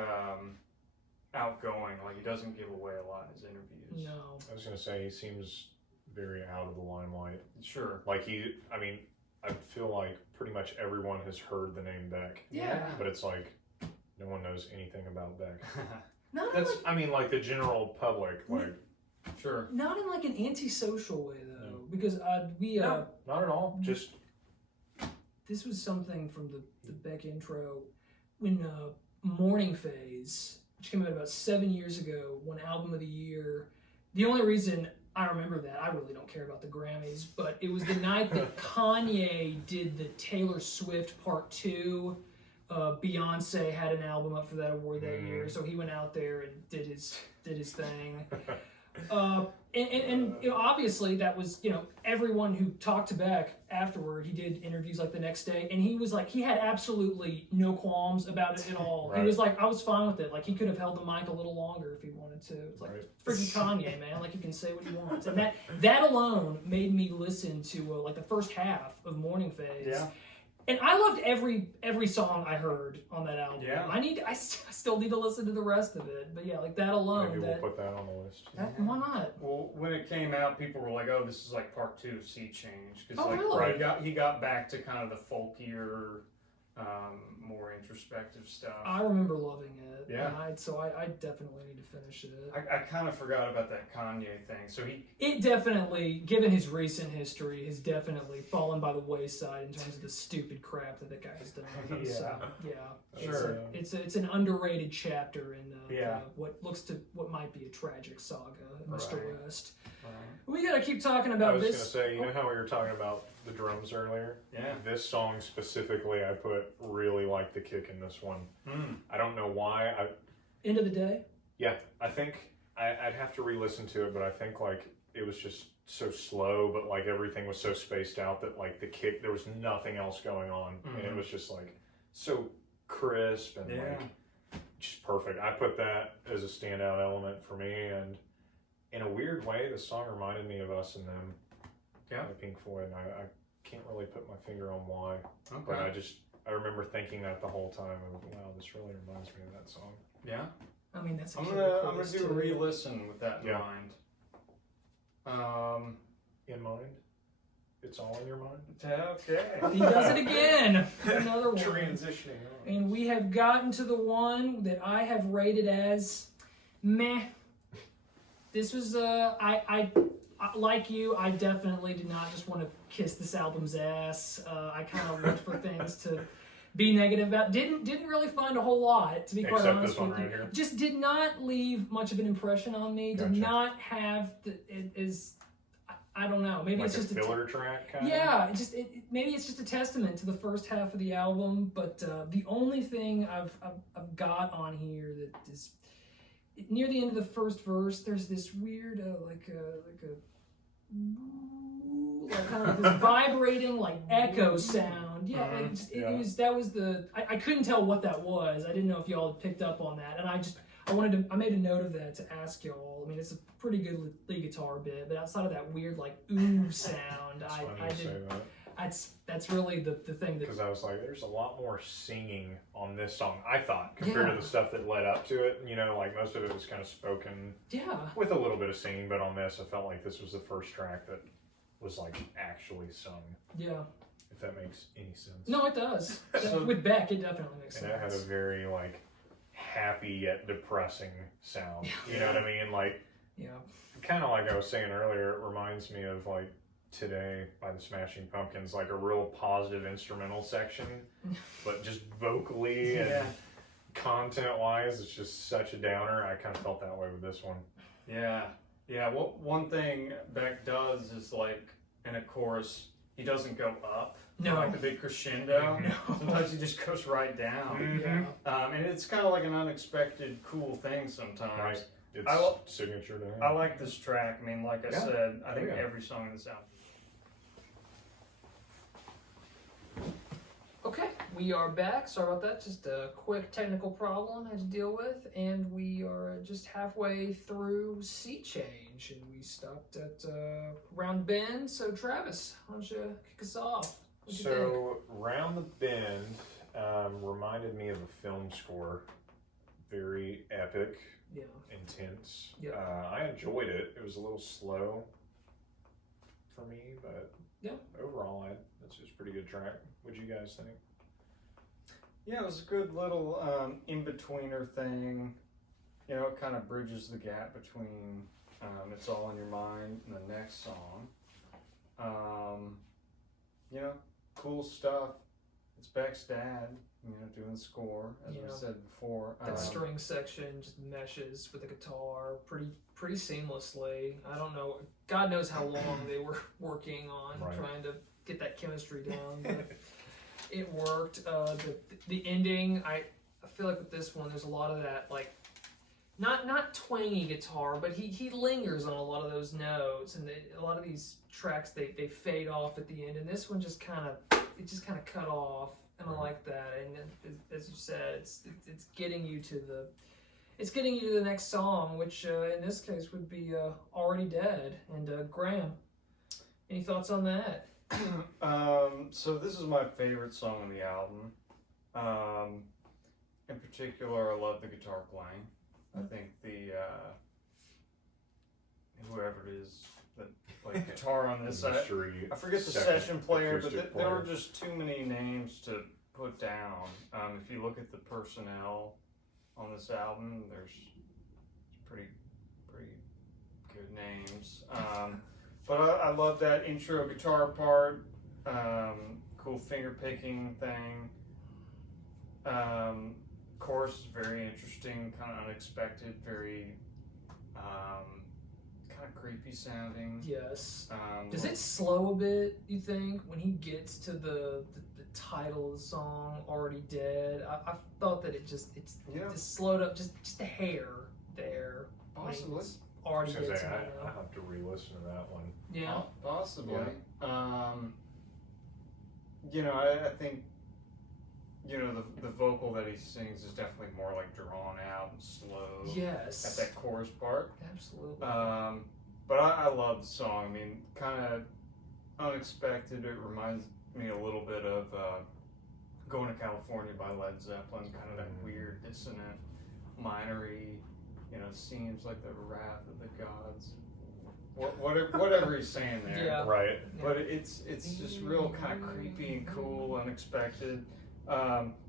outgoing. Like he doesn't give away a lot in his interviews. No. I was gonna say he seems very out of the limelight. Sure. Like I feel like pretty much everyone has heard the name Beck. Yeah. But it's like no one knows anything about Beck. Not in That's like, I mean like the general public, like Sure. not in like an antisocial way though, because we no, not at all. Just this was something from the Beck intro when Morning Phase, which came out about 7 years ago, won Album of the Year. The only reason I remember that, I really don't care about the Grammys, but it was the night that Kanye did the Taylor Swift Part 2. Beyonce had an album up for that award that year, so he went out there and did his thing. And you know, obviously that was, you know, everyone who talked to Beck afterward, he did interviews like the next day, and he was like, he had absolutely no qualms about it at all. Right. He was like, I was fine with it. Like he could have held the mic a little longer if he wanted to. It's like freaking Kanye, man. Like he can say what he wants, and that alone made me listen to like the first half of Morning Phase. Yeah. And I loved every song I heard on that album. Yeah. I still need to listen to the rest of it. But yeah, like that alone. maybe we'll put that on the list. Why not? Well, when it came out, people were like, "Oh, this is like part 2 of Sea Change," because Oh, like really? he got back to kind of the folkier, more introspective stuff. I remember loving it. Yeah. So I definitely need to finish it. I kind of forgot about that Kanye thing. So It definitely, given his recent history, has definitely fallen by the wayside in terms of the stupid crap that guy has done. Yeah. So, yeah. Sure. It's an underrated chapter in Yeah. what might be a tragic saga, Mr. Right. West. We gotta keep talking about I was this. gonna say, you know how we were talking about the drums earlier? Yeah. This song specifically, I put really like the kick in this one. I don't know why. End of the day. Yeah, I think I'd have to re-listen to it, but I think like it was just so slow, but like everything was so spaced out that like the kick, there was nothing else going on, and it was just like so crisp and like just perfect. I put that as a standout element for me, and in a weird way, the song reminded me of Us and Them. Yeah. By Pink Floyd, and I can't really put my finger on why, Okay. but I remember thinking that the whole time of, wow, this really reminds me of that song. Yeah. I mean, that's. I'm gonna do a re-listen with that in Yeah. mind. In mind? It's all in your mind? Okay. He does it again. Another one. Transitioning on. And we have gotten to the one that I have rated as meh. This was I like you. I definitely did not just want to kiss this album's ass. I kind of looked for things to be negative about. Didn't really find a whole lot, to be quite Except honest this one with right you. here. Just did not leave much of an impression on me. Did Gotcha. not have it is. I don't know. Maybe Like it's a just filler track kind yeah, maybe it's just a testament to the first half of the album. But the only thing I've got on here that is near the end of the first verse, there's this weird like kind of like this vibrating like echo sound. Yeah, like just, it was that was the I couldn't tell what that was. I didn't know if y'all had picked up on that, and I made a note of that to ask y'all. I mean, it's a pretty good lead guitar bit, but outside of that weird like ooh sound, It's I funny you say didn't. that. That's really the thing that. Because I was like, there's a lot more singing on this song, I thought, compared to the stuff that led up to it. You know, like most of it was kind of spoken Yeah. with a little bit of singing, but on this, I felt like this was the first track that was like actually sung. Yeah. If that makes any sense. No, it does. So- With Beck, it definitely makes And sense. it had a very like happy yet depressing sound. You know what I mean? Like Yeah. kind of like I was saying earlier, it reminds me of like Today by the Smashing Pumpkins, like a real positive instrumental section, but just vocally and content wise, it's just such a downer. I kind of felt that way with this one. Yeah. Well, one thing Beck does is like in a chorus, he doesn't go up. No. Like the big crescendo. No. Sometimes he just goes right down. Yeah. And it's kind of like an unexpected, cool thing sometimes. Right. It's signature to him. I like this track. I mean, like I Yeah. said, I think yeah. every song in this album. Okay, we are back. Sorry about that. Just a quick technical problem I had to deal with, and we are just halfway through Sea Change, and we stopped at Round Bend. So, Travis, why don't you kick us off? What'd you think? So, Round the Bend reminded me of a film score. Very epic, Yeah. intense. Yeah. I enjoyed it. It was a little slow for me, but yeah, overall, it's just a pretty good track. What'd you guys think? Yeah, it was a good little in-betweener thing. You know, it kind of bridges the gap between It's All in Your Mind and the next song. You know, cool stuff. It's Beck's dad, you know, doing the score, as we said before. That string section just meshes with the guitar pretty seamlessly. I don't know. God knows how long they were working on trying to get that chemistry down, but it worked. The ending, I feel like with this one, there's a lot of that, like, not twangy guitar, but he lingers on a lot of those notes, and a lot of these tracks they fade off at the end, and this one just kind of cut off, and I like that. And as you said, it's getting you to the next song, which in this case would be Already Dead. And Graham, any thoughts on that? So this is my favorite song on the album. In particular, I love the guitar playing. I think the whoever it is that played guitar on this, I forget the session player, but there were just too many names to put down. If you look at the personnel on this album, there's pretty good names. But I love that intro guitar part. Cool finger picking thing. Chorus is very interesting, kind of unexpected, very kind of creepy sounding. Yes. Does it slow a bit, you think, when he gets to the title of the song, Already Dead? I thought that it just slowed up just a hair there. Possibly. Already Dead. I have to re-listen to that one. Yeah. Possibly. Yeah. You know, I think, you know, the vocal that he sings is definitely more like drawn out and slow. Yes. At that chorus part. Absolutely. But I love the song. I mean, kind of unexpected. It reminds me a little bit of Going to California by Led Zeppelin. Kind of that weird, dissonant, minory. You know, seems like the wrath of the gods. Whatever he's saying there. Yeah. Right. But it's just real kind of creepy and cool, unexpected.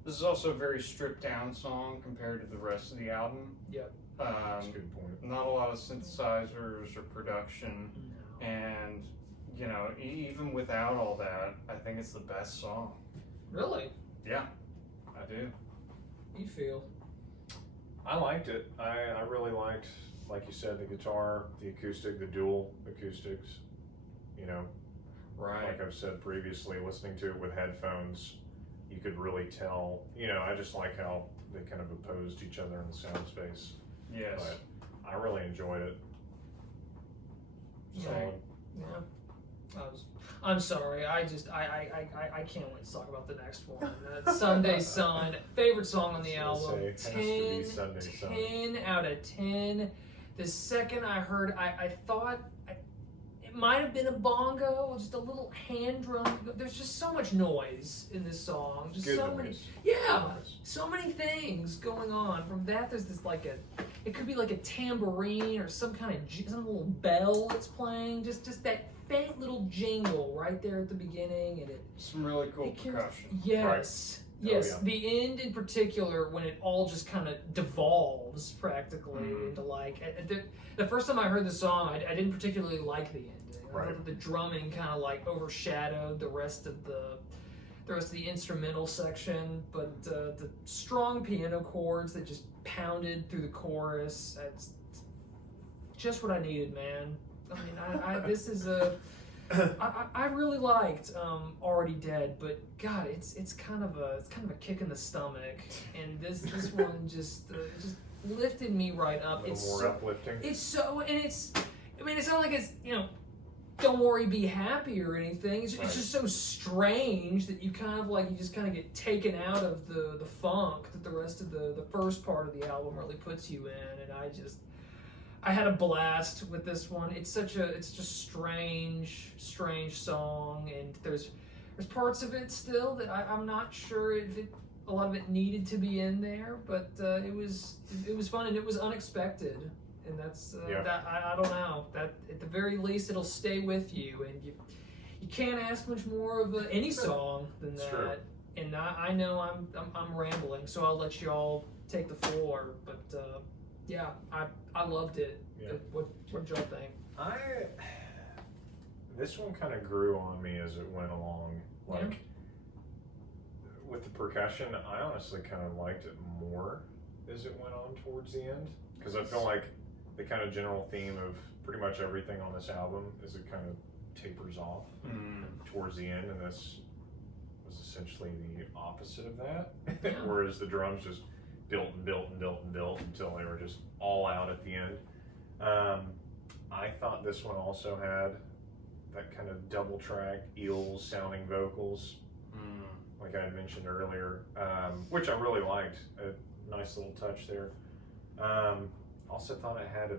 This is also a very stripped down song compared to the rest of the album. Yep. That's a good point. Not a lot of synthesizers or production. No. And, you know, even without all that, I think it's the best song. Really? Yeah, I do. You feel? I liked it. I really liked, like you said, the guitar, the acoustic, the dual acoustics. You know, like I've said previously, listening to it with headphones, you could really tell. You know, I just like how they kind of opposed each other in the sound space. Yes. But I really enjoyed it. Solid. Yeah. I'm sorry. I can't wait to talk about the next one. Sunday Sun, favorite song on the album. 10 out of 10. The second I heard, I thought it might have been a bongo, just a little hand drum. There's just so much noise in this song. Just Good so noise. so many things going on. From that, there's this it could be like a tambourine or some little bell that's playing. Just that faint little jingle right there at the beginning, and some really cool percussion. Yes. Yes, the end in particular, when it all just kind of devolves practically into the first time I heard the song, I didn't particularly like the ending. I thought that the drumming kind of overshadowed the rest of the instrumental section, but the strong piano chords that just pounded through the chorus, that's just what I needed, man. I mean, this is I really liked Already Dead, but God, it's kind of a kick in the stomach, and this one just lifted me right up. It's more uplifting. It's so, and it's not like it's don't worry, be happy or anything. It's Right. just so strange that you kind of like, you just kind of get taken out of the funk that the rest of the first part of the album really puts you in. And I had a blast with this one. It's just strange song, and there's parts of it still that I'm not sure if a lot of it needed to be in there, but it was fun and it was unexpected. And that's that I don't know, that at the very least it'll stay with you, and you can't ask much more of any song than that. True. And I know I'm rambling, so I'll let y'all take the floor. But yeah, I loved it. Yeah. What did y'all think? This one kind of grew on me as it went along. Like with the percussion, I honestly kind of liked it more as it went on towards the end, because I feel like the kind of general theme of pretty much everything on this album is it kind of tapers off towards the end, and this was essentially the opposite of that. Yeah. Whereas the drums just built and built and built and built until they were just all out at the end. I thought this one also had that kind of double track Eels sounding vocals, like I had mentioned earlier, which I really liked. A nice little touch there. Also thought it had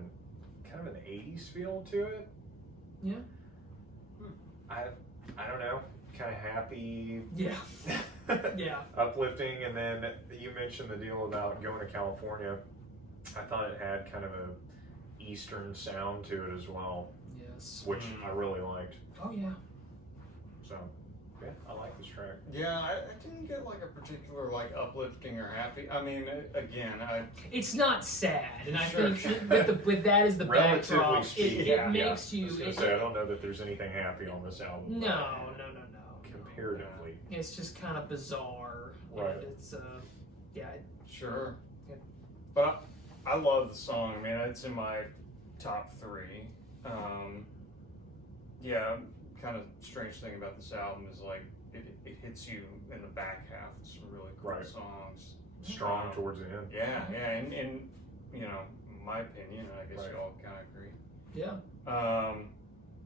kind of an 80s feel to it. Yeah. I don't know, kind of happy. Yeah. Yeah. Uplifting, and then you mentioned the deal about going to California. I thought it had kind of a Eastern sound to it as well, Yes. which I really liked. Oh yeah. So, yeah, I like this track. Yeah, I didn't get like a particular like uplifting or happy. I mean, again, It's not sad, and I Sure. think with that as the Relatively backdrop, speaking, it makes I you. was gonna say, I don't know that there's anything happy on this album. No. Comparatively. It's just kind of bizarre. Right. And it's sure. Yeah. But I love the song. I mean, it's in my top 3. Yeah, kind of strange thing about this album is like it hits you in the back half with some really cool Right. songs. Strong towards the end. Yeah, and you know, in my opinion, I guess Right. you all kind of agree. Yeah.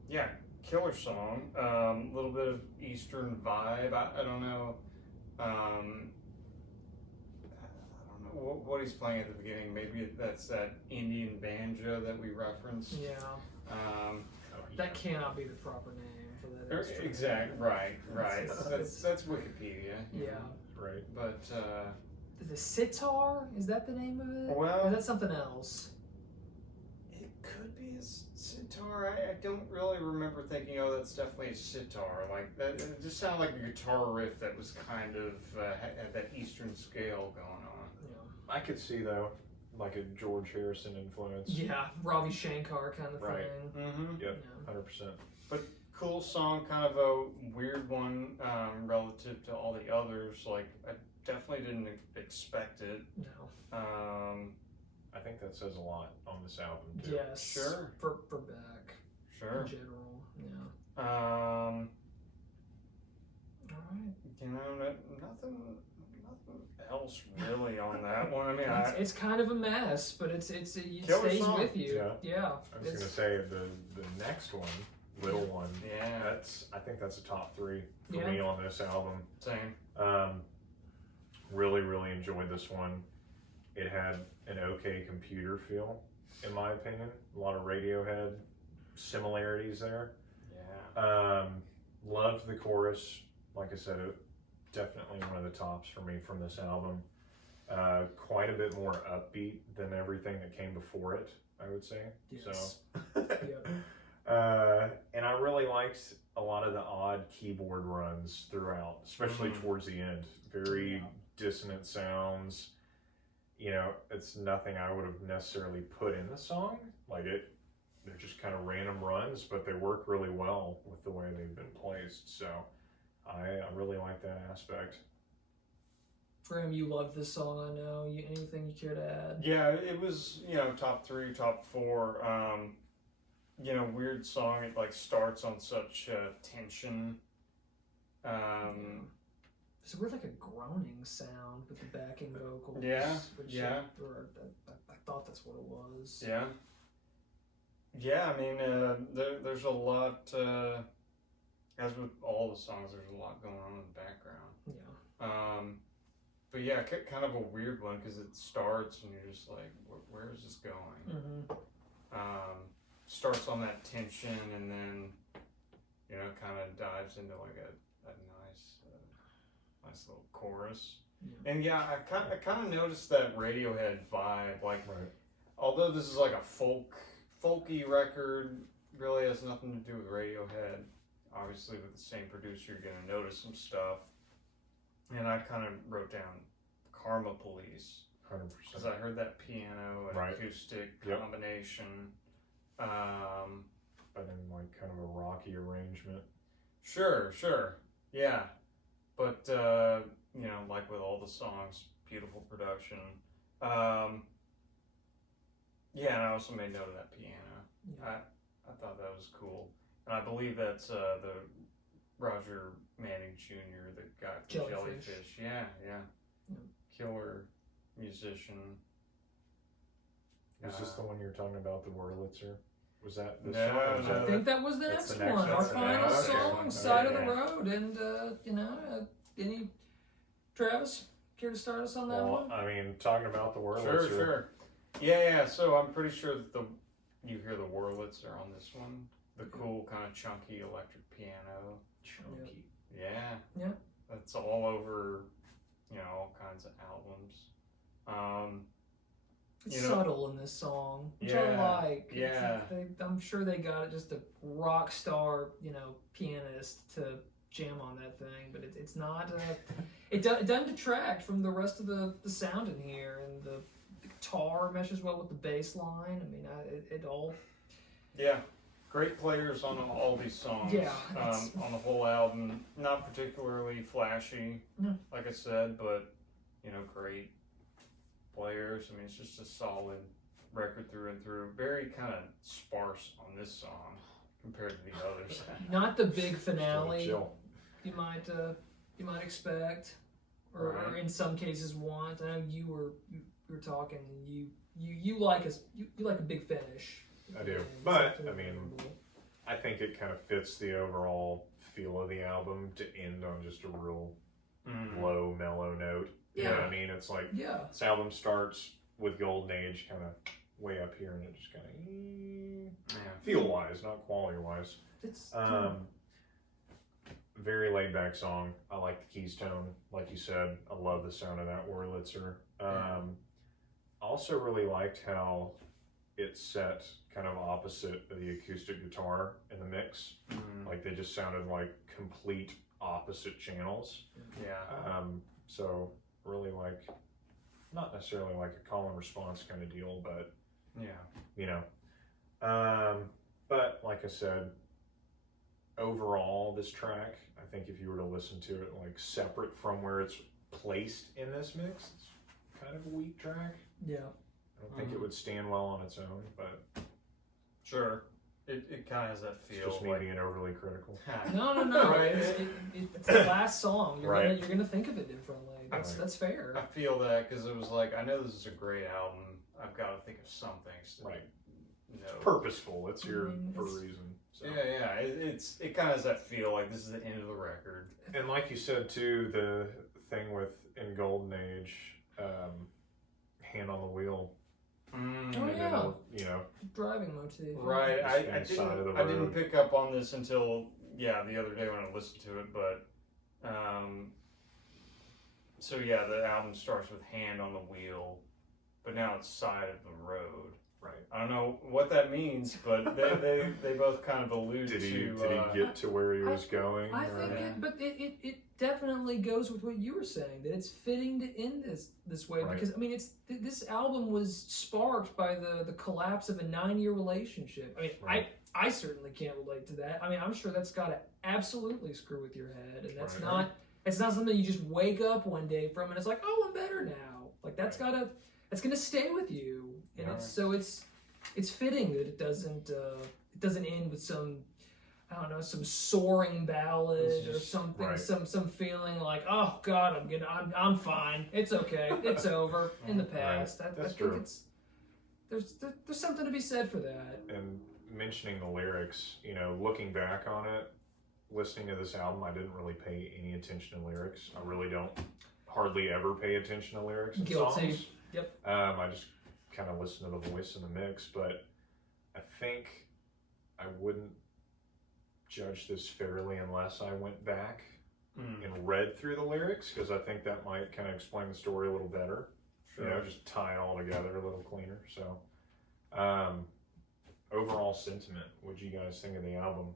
Yeah, killer song. A little bit of Eastern vibe. I don't know. I don't know what he's playing at the beginning. Maybe that's that Indian banjo that we referenced. Yeah. That cannot be the proper name for that instrument. Exact. Right. It's- That's Wikipedia. Yeah. Right. But The sitar, is that the name of it? Well- Or is that something else? it could be a sitar. I don't really remember thinking, oh, that's definitely a sitar. Like that, it just sounded like a guitar riff that was kind of had that Eastern scale going on. Yeah. I could see though, like a George Harrison influence. Yeah, Ravi Shankar kind of Right. thing. Mm-hmm. Yep. Yeah. 100%. Cool song, kind of a weird one relative to all the others. Like I definitely didn't expect it. No. I think that says a lot on this album too. Yes. Sure. For Beck Sure. in general. Yeah. All All You know, nothing else really on that one. I mean, right. It's kind of a mess, but it Killer stays song. with you. Yeah. I was It's- gonna say the next one, Little One. yeah, I think that's a top 3 for Yeah. me on this album. same. Really enjoyed this one. It had an okay computer feel, in my opinion. A lot of Radiohead similarities there. Yeah. Loved the chorus. Like I said, it definitely one of the tops for me from this album. Quite a bit more upbeat than everything that came before it, I would say. Yes. So, Yep. and I really liked a lot of the odd keyboard runs throughout, especially towards the end. Very dissonant sounds. You know, it's nothing I would have necessarily put in the song. Like they're just kind of random runs, but they work really well with the way they've been placed. So I really like that aspect. Graham, you love this song, I know. Anything you care to add? Yeah, it was, top 3, top 4. Weird song. It like starts on such tension. So we're like a groaning sound with the backing vocals. Yeah, Which yeah. I thought that's what it was. Yeah. Yeah, I mean, there's a lot, as with all the songs, there's a lot going on in the background. Yeah. But yeah, kind of a weird one because it starts and you're just like, where is this going? Mm-hmm. Starts on that tension and then, kind of dives into like a nice little chorus. Yeah. And yeah, I kind of noticed that Radiohead vibe. Like, Right. although this is like a folky record, really has nothing to do with Radiohead. Obviously, with the same producer, you're gonna notice some stuff. And I kind of wrote down Karma Police 100%. because I heard that piano and Right. acoustic Yep. combination. But in like kind of a rocky arrangement. Sure, yeah. But like with all the songs, beautiful production. Yeah, and I also made note of that piano. Yeah. I thought that was cool, and I believe that's the Roger Manning Jr., the guy from Jellyfish. Yeah. Killer musician. Was this the one you were talking about, the Wurlitzer? Was that this No, one? Or was no. I that- think that was the That's next the next one. Our one. final Okay. song, Okay. Side of Yeah. the Road. And, any, Travis, care to start us on that Well, one? I mean, talking about the Wurlitzer. Sure. Yeah. So I'm pretty sure that you hear the Wurlitzer on this one. The cool kind of chunky electric piano. Chunky. Yeah. Yeah. That's all over, all kinds of albums. It's you know- subtle in this song, which I Yeah, like. yeah. I'm sure they got just a rock star, pianist to jam on that thing, but it's not. It doesn't detract from the rest of the sound in here, and the guitar meshes well with the bass line. I mean, it all. Yeah. Great players on all these songs. Yeah, On the whole album, not particularly flashy, No. like I said, but great players. I mean, it's just a solid record through and through. Very kind of sparse on this song compared to the others. Not the big finale Chill. you might expect, or Right. in some cases want. I know you were talking. You like a big finish. I do. And But, something I mean, memorable. I think it kind of fits the overall feel of the album to end on just a real low, mellow note. You know what I mean? It's like Yeah. this album starts with Golden Age kind of way up here, and it just kind of Yeah. feel wise, not quality wise. It's Very laid back song. I like the keys tone, like you said. I love the sound of that Wurlitzer. Also really liked how it's set kind of opposite of the acoustic guitar in the mix. Like they just sounded like complete opposite channels. Yeah. So really like, not necessarily like a call and response kind of deal, but Yeah. But like I said, overall this track, I think if you were to listen to it like separate from where it's placed in this mix, it's kind of a weak track. Yeah. I don't think it would stand well on its own, but Sure. It kind of has that it's feel. just me like, being overly critical. No. Right. It's the last song. Right. You're gonna think of it differently. That's fair. I feel that because it was like, I know this is a great album. I've got to think of some things to Right. know. Purposeful. It's here for a It's- reason. So. Yeah. It kind of has that feel like this is the end of the record. And like you said too, the thing with in Golden Age, hand on the wheel. Oh, and yeah. then, you know, Driving motif. Right. I Same side of the didn't road. pick up on this until the other day when I listened to it, but so yeah, the album starts with hand on the wheel, but now it's side of the road. right. I don't know what that means, but they both kind of allude Did to. he get to where he was going? I or- think Yeah. but it definitely goes with what you were saying, that it's fitting to end this way, Right. because I mean this album was sparked by the collapse of a 9-year relationship. I mean, Right. I certainly can't relate to that. I mean, I'm sure that's got to absolutely screw with your head, and that's Right. it's not something you just wake up one day from and it's like, oh, I'm better now. Like that's Right. gonna stay with you, and Yeah. it's fitting that it doesn't end with some, I don't know, some soaring ballad or something, right. some feeling like, oh God, I'm fine, it's okay, it's over, in the past. I That's think true. there's something to be said for that. And mentioning the lyrics, you know, looking back on it, listening to this album, I didn't really pay any attention to lyrics. I really don't hardly ever pay attention to lyrics in Guilty. songs. Yep. I just kind of listen to the voice and the mix, but I think I wouldn't judge this fairly unless I went back and read through the lyrics, because I think that might kind of explain the story a little better. Sure. You know, just tie it all together a little cleaner. So, overall sentiment, what'd you guys think of the album,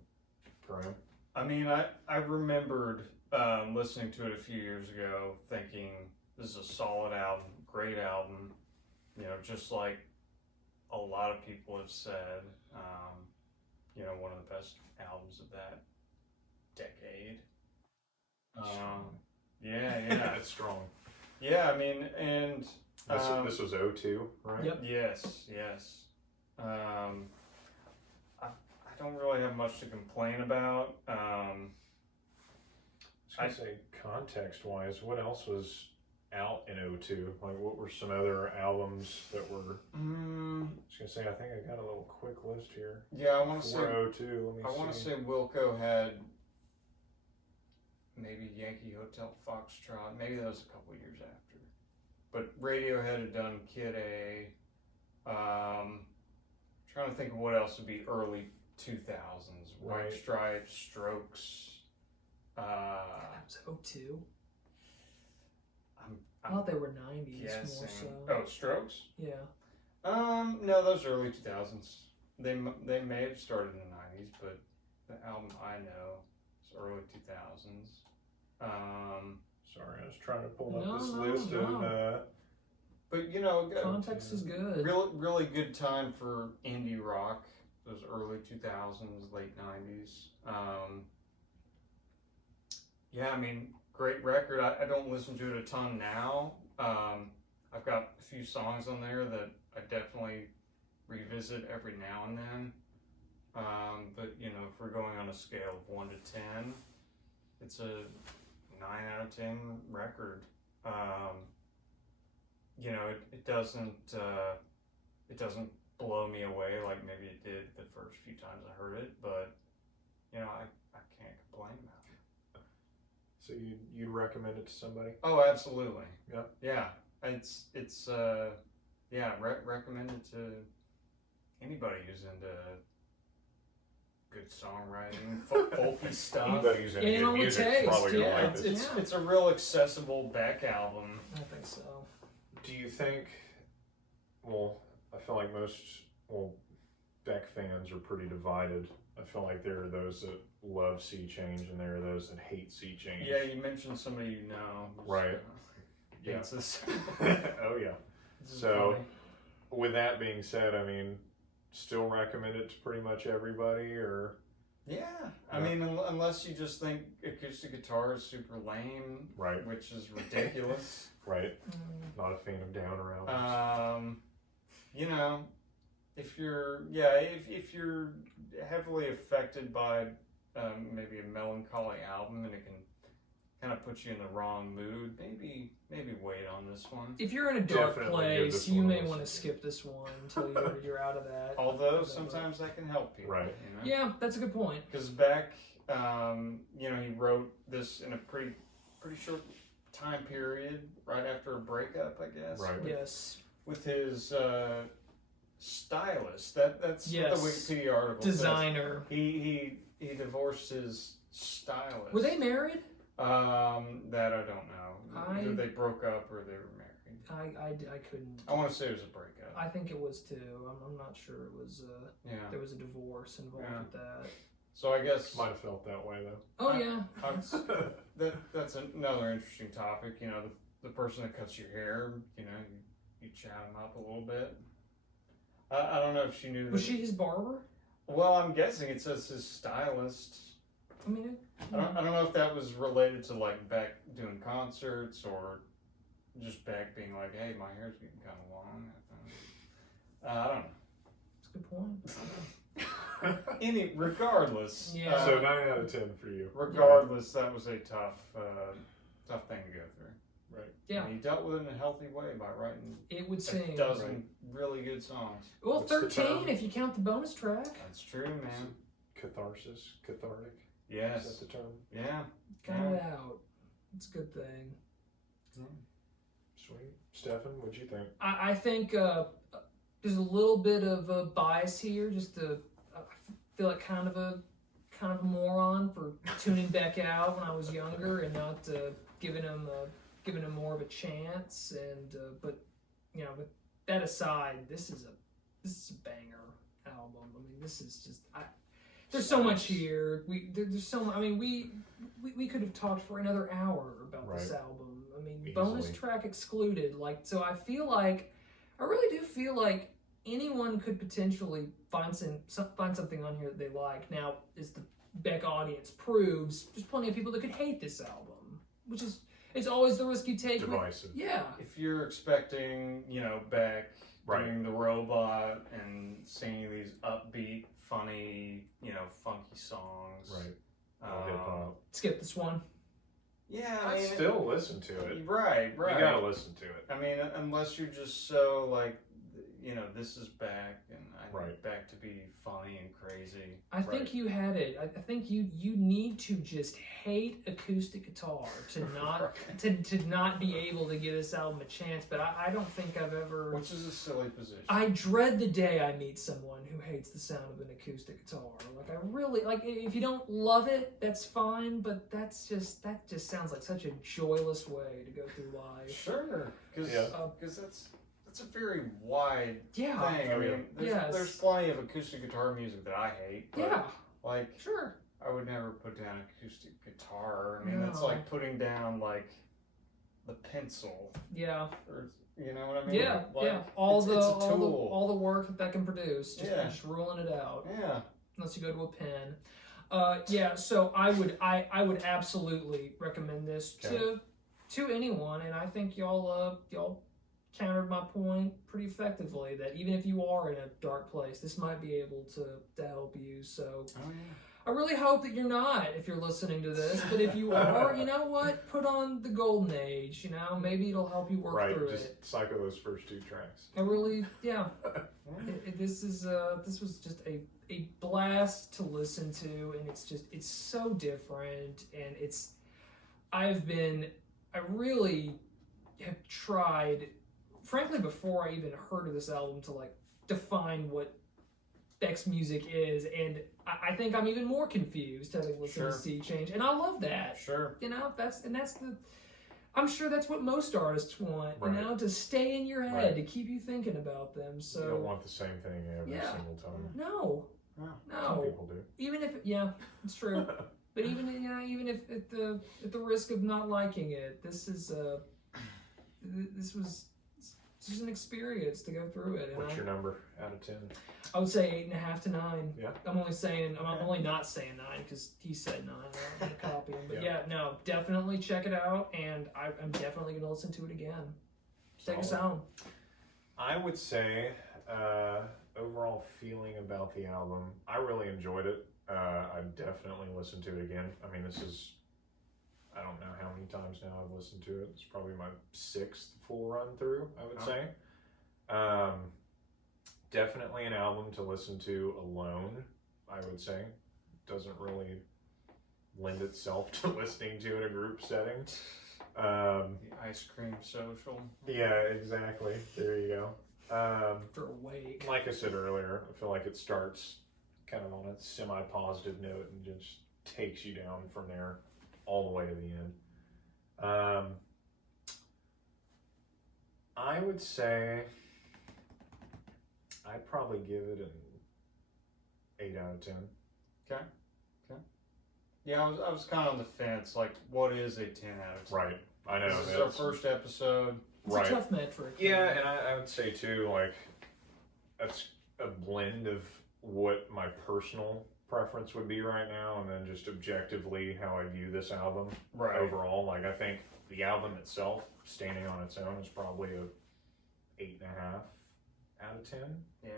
Graham? I mean, I remembered listening to it a few years ago, thinking this is a solid album, great album. You know, just like a lot of people have said, you know, one of the best albums of that decade. Yeah. It's strong. Yeah, I mean, and This was 02, right? Yep. yes. I don't really have much to complain about. I was gonna say, context-wise, what else was out in 02? Like, what were some other albums that were? I was gonna say, I think I got a little quick list here. Yeah, I want to say. For 02, let me see. I want to say Wilco had maybe Yankee Hotel Foxtrot. Maybe that was a couple years after. But Radiohead had done Kid A. Trying to think of what else would be early 2000s. White Right. Stripes, Strokes. That was 02. I I'm thought they were 90s guessing. more so. Oh, Strokes? Yeah. No, those are early 2000s. They may have started in the 90s, but the album I know is early 2000s. Sorry, I was trying to pull up No, this no, list no. of. But you know, Context is good. really good time for indie rock. Those early 2000s, late 90s. Yeah, I mean, great record. I don't listen to it a ton now. I've got a few songs on there that I definitely revisit every now and then. But you know, if we're going on a scale of 1 to 10, it's a 9 out of 10 record. You know, it doesn't blow me away like maybe it did the first few times I heard it, but you know, I can't complain about it. So you'd recommend it to somebody? Oh, absolutely. Yep. Yeah, it's recommended to anybody who's into good songwriting, folky stuff. Anybody who's into And good on the music is taste, probably gonna yeah, like this. It's a real accessible Beck album. I think so. Do you think? Well, I feel like most Beck fans are pretty divided. I feel like there are those that love Sea Change and there are those that hate Sea Change. Yeah, you mentioned somebody you know. Right. Yeah. Hates this. Oh yeah. This is So, funny. with that being said, I mean, still recommend it to pretty much everybody, or? Yeah, I mean, unless you just think acoustic guitar is super lame, Right. which is ridiculous. Right. Not a fan of downer albums. You know, if you're heavily affected by maybe a melancholy album and it can kind of put you in the wrong mood, maybe wait on this one. If you're in a dark Definitely give place, this you one a may listen. want to skip this one until you're out of that. Although sometimes that can help people, Right. You know? Yeah, that's a good point. Because Beck, you know, he wrote this in a pretty short time period, right after a breakup, I guess. Right. Yes. With his stylist. That's Yes. what the Wikipedia article Designer. says. He divorced his stylist. Were they married? That I don't know. Either they broke up or they were married. I couldn't. I want to say it was a breakup. I think it was too. I'm not sure it was. Yeah. There was a divorce involved Yeah. with that. So I guess Might have felt that way though. Oh yeah. that's another interesting topic. You know, the person that cuts your hair. You know, you chat them up a little bit. I don't know if she knew. Was she his barber? Well, I'm guessing it says his stylist. I mean, I don't know if that was related to like Beck doing concerts or just Beck being like, "Hey, my hair's getting kind of long." I don't know. that's a good point. Regardless. Yeah. So 9 out of 10 for you. Regardless, that was a tough thing to go through. Right. Yeah. And he dealt with it in a healthy way by writing It would a seem. dozen really good songs. Well, What's the 13 term? if you count the bonus track. That's true, man. Catharsis, cathartic. Yes. Is that the term? Yeah. Got it out. It's a good thing. Sweet. Stefan, what'd you think? I think there's a little bit of a bias here. I feel like kind of a moron for tuning Beck out when I was younger and not giving him more of a chance. And but with that aside, this is a banger album. I mean, this is just there's so much here. There's so much. I mean, we could have talked for another hour about this album. I mean, Easily. bonus track excluded. So I really do feel like anyone could potentially find something on here that they like. Now, as the Beck audience proves, there's plenty of people that could hate this album, which is it's always the risk you take. Divisive. Yeah. If you're expecting, Beck Right. doing the robot and singing these upbeat, funny, funky songs. Right. Hip hop. Skip this one. Yeah, I still listen to it. Right. You gotta listen to it. I mean, unless you're just so like, this is Beck, and I Right. need Beck to be funny and crazy. I think you had it. I think you need to just hate acoustic guitar to not to not be able to give this album a chance. But I don't think I've ever. Which is a silly position. I dread the day I meet someone who hates the sound of an acoustic guitar. Like I really like. If you don't love it, that's fine. But that just sounds like such a joyless way to go through life. Sure, because that's a very wide Yeah. thing. I mean, there's plenty of acoustic guitar music that I hate. But Yeah. Like, Sure. I would never put down acoustic guitar. I mean, that's No. like putting down like the pencil, Yeah. or you know what I mean? Yeah. Like, Yeah. it's a tool. All the work that can produce. Just ruling it out. Yeah. Unless you go to a pen. So I would absolutely recommend this to anyone, and I think y'all countered my point pretty effectively that even if you are in a dark place, this might be able to help you. So I really hope that you're not if you're listening to this, but if you are, you know what? Put on the Golden Age, maybe it'll help you work through just it. cycle those first two tracks. I really, this was just a blast to listen to, and it's so different, and I really have tried, frankly, before I even heard of this album, to define what Beck's music is, and I think I'm even more confused having listened to Sea Change, and I love that. Sure. I'm sure that's what most artists want, to stay in your head, to keep you thinking about them. So you don't want the same thing every single time. No. Some people do. Even if it's true. But even if at the risk of not liking it, this was an experience to go through it. And What's your number out of 10? I would say 8.5 to 9. Yeah. I'm only not saying 9 because he said 9. I'm gonna copy him. But definitely check it out, and I'm definitely gonna listen to it again. Take us home. I would say overall feeling about the album, I really enjoyed it. I definitely listened to it again. I mean, I don't know how many times now I've listened to it. It's probably my 6th full run through, I would say. Definitely an album to listen to alone, I would say. Doesn't really lend itself to listening to in a group setting. The ice cream social. Yeah, exactly. There you go. For a wake. Like I said earlier, I feel like it starts kind of on a semi-positive note and just takes you down from there all the way to the end. I would say I'd probably give it an 8 out of 10. Okay. Yeah, I was kind of on the fence. Like, what is a 10 out of 10? Right. I know. This is our first episode. It's a tough metric. Yeah, and I would say too, that's a blend of what my personal preference would be right now, and then just objectively how I view this album overall. I think the album itself, standing on its own, is probably a 8.5 out of 10. Yeah.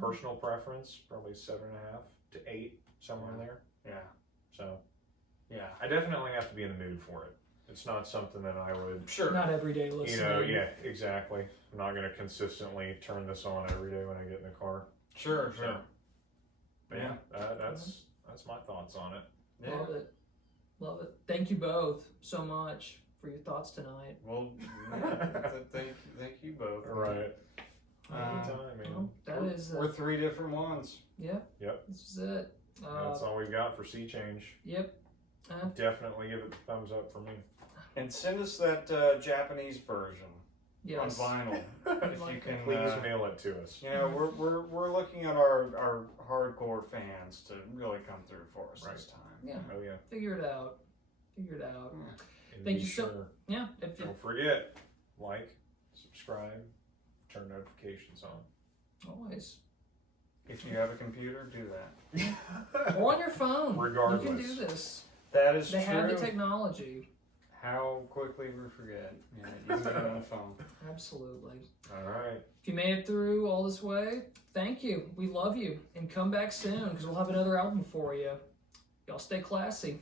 Personal preference, probably 7.5 to 8, somewhere in there. Yeah. So, yeah, I definitely have to be in the mood for it. It's not something that I would, Sure. Not everyday listening. yeah, exactly. I'm not going to consistently turn this on every day when I get in the car. Sure. But yeah, that's my thoughts on it. Yeah. Love it. Thank you both so much for your thoughts tonight. Well, thank you both. Right. Anytime, man. That is. We're three different ones. Yep. This is it. That's all we've got for Sea Change. Yep. Definitely give it a thumbs up for me. And send us that Japanese version on vinyl if you can. Please mail it to us. You know, we're looking at our hardcore fans to really come through for us this time. Yeah. Oh yeah. Figure it out. Yeah. And Thank be you so. sure, Yeah. don't forget, like, subscribe, turn notifications on. Always. If you have a computer, do that. Or on your phone. Regardless. You can do this. That is They true. have the technology. How quickly we forget. Yeah, you can get it on the phone. Absolutely. All right. If you made it through all this way, thank you. We love you. And come back soon because we'll have another album for you. Y'all stay classy.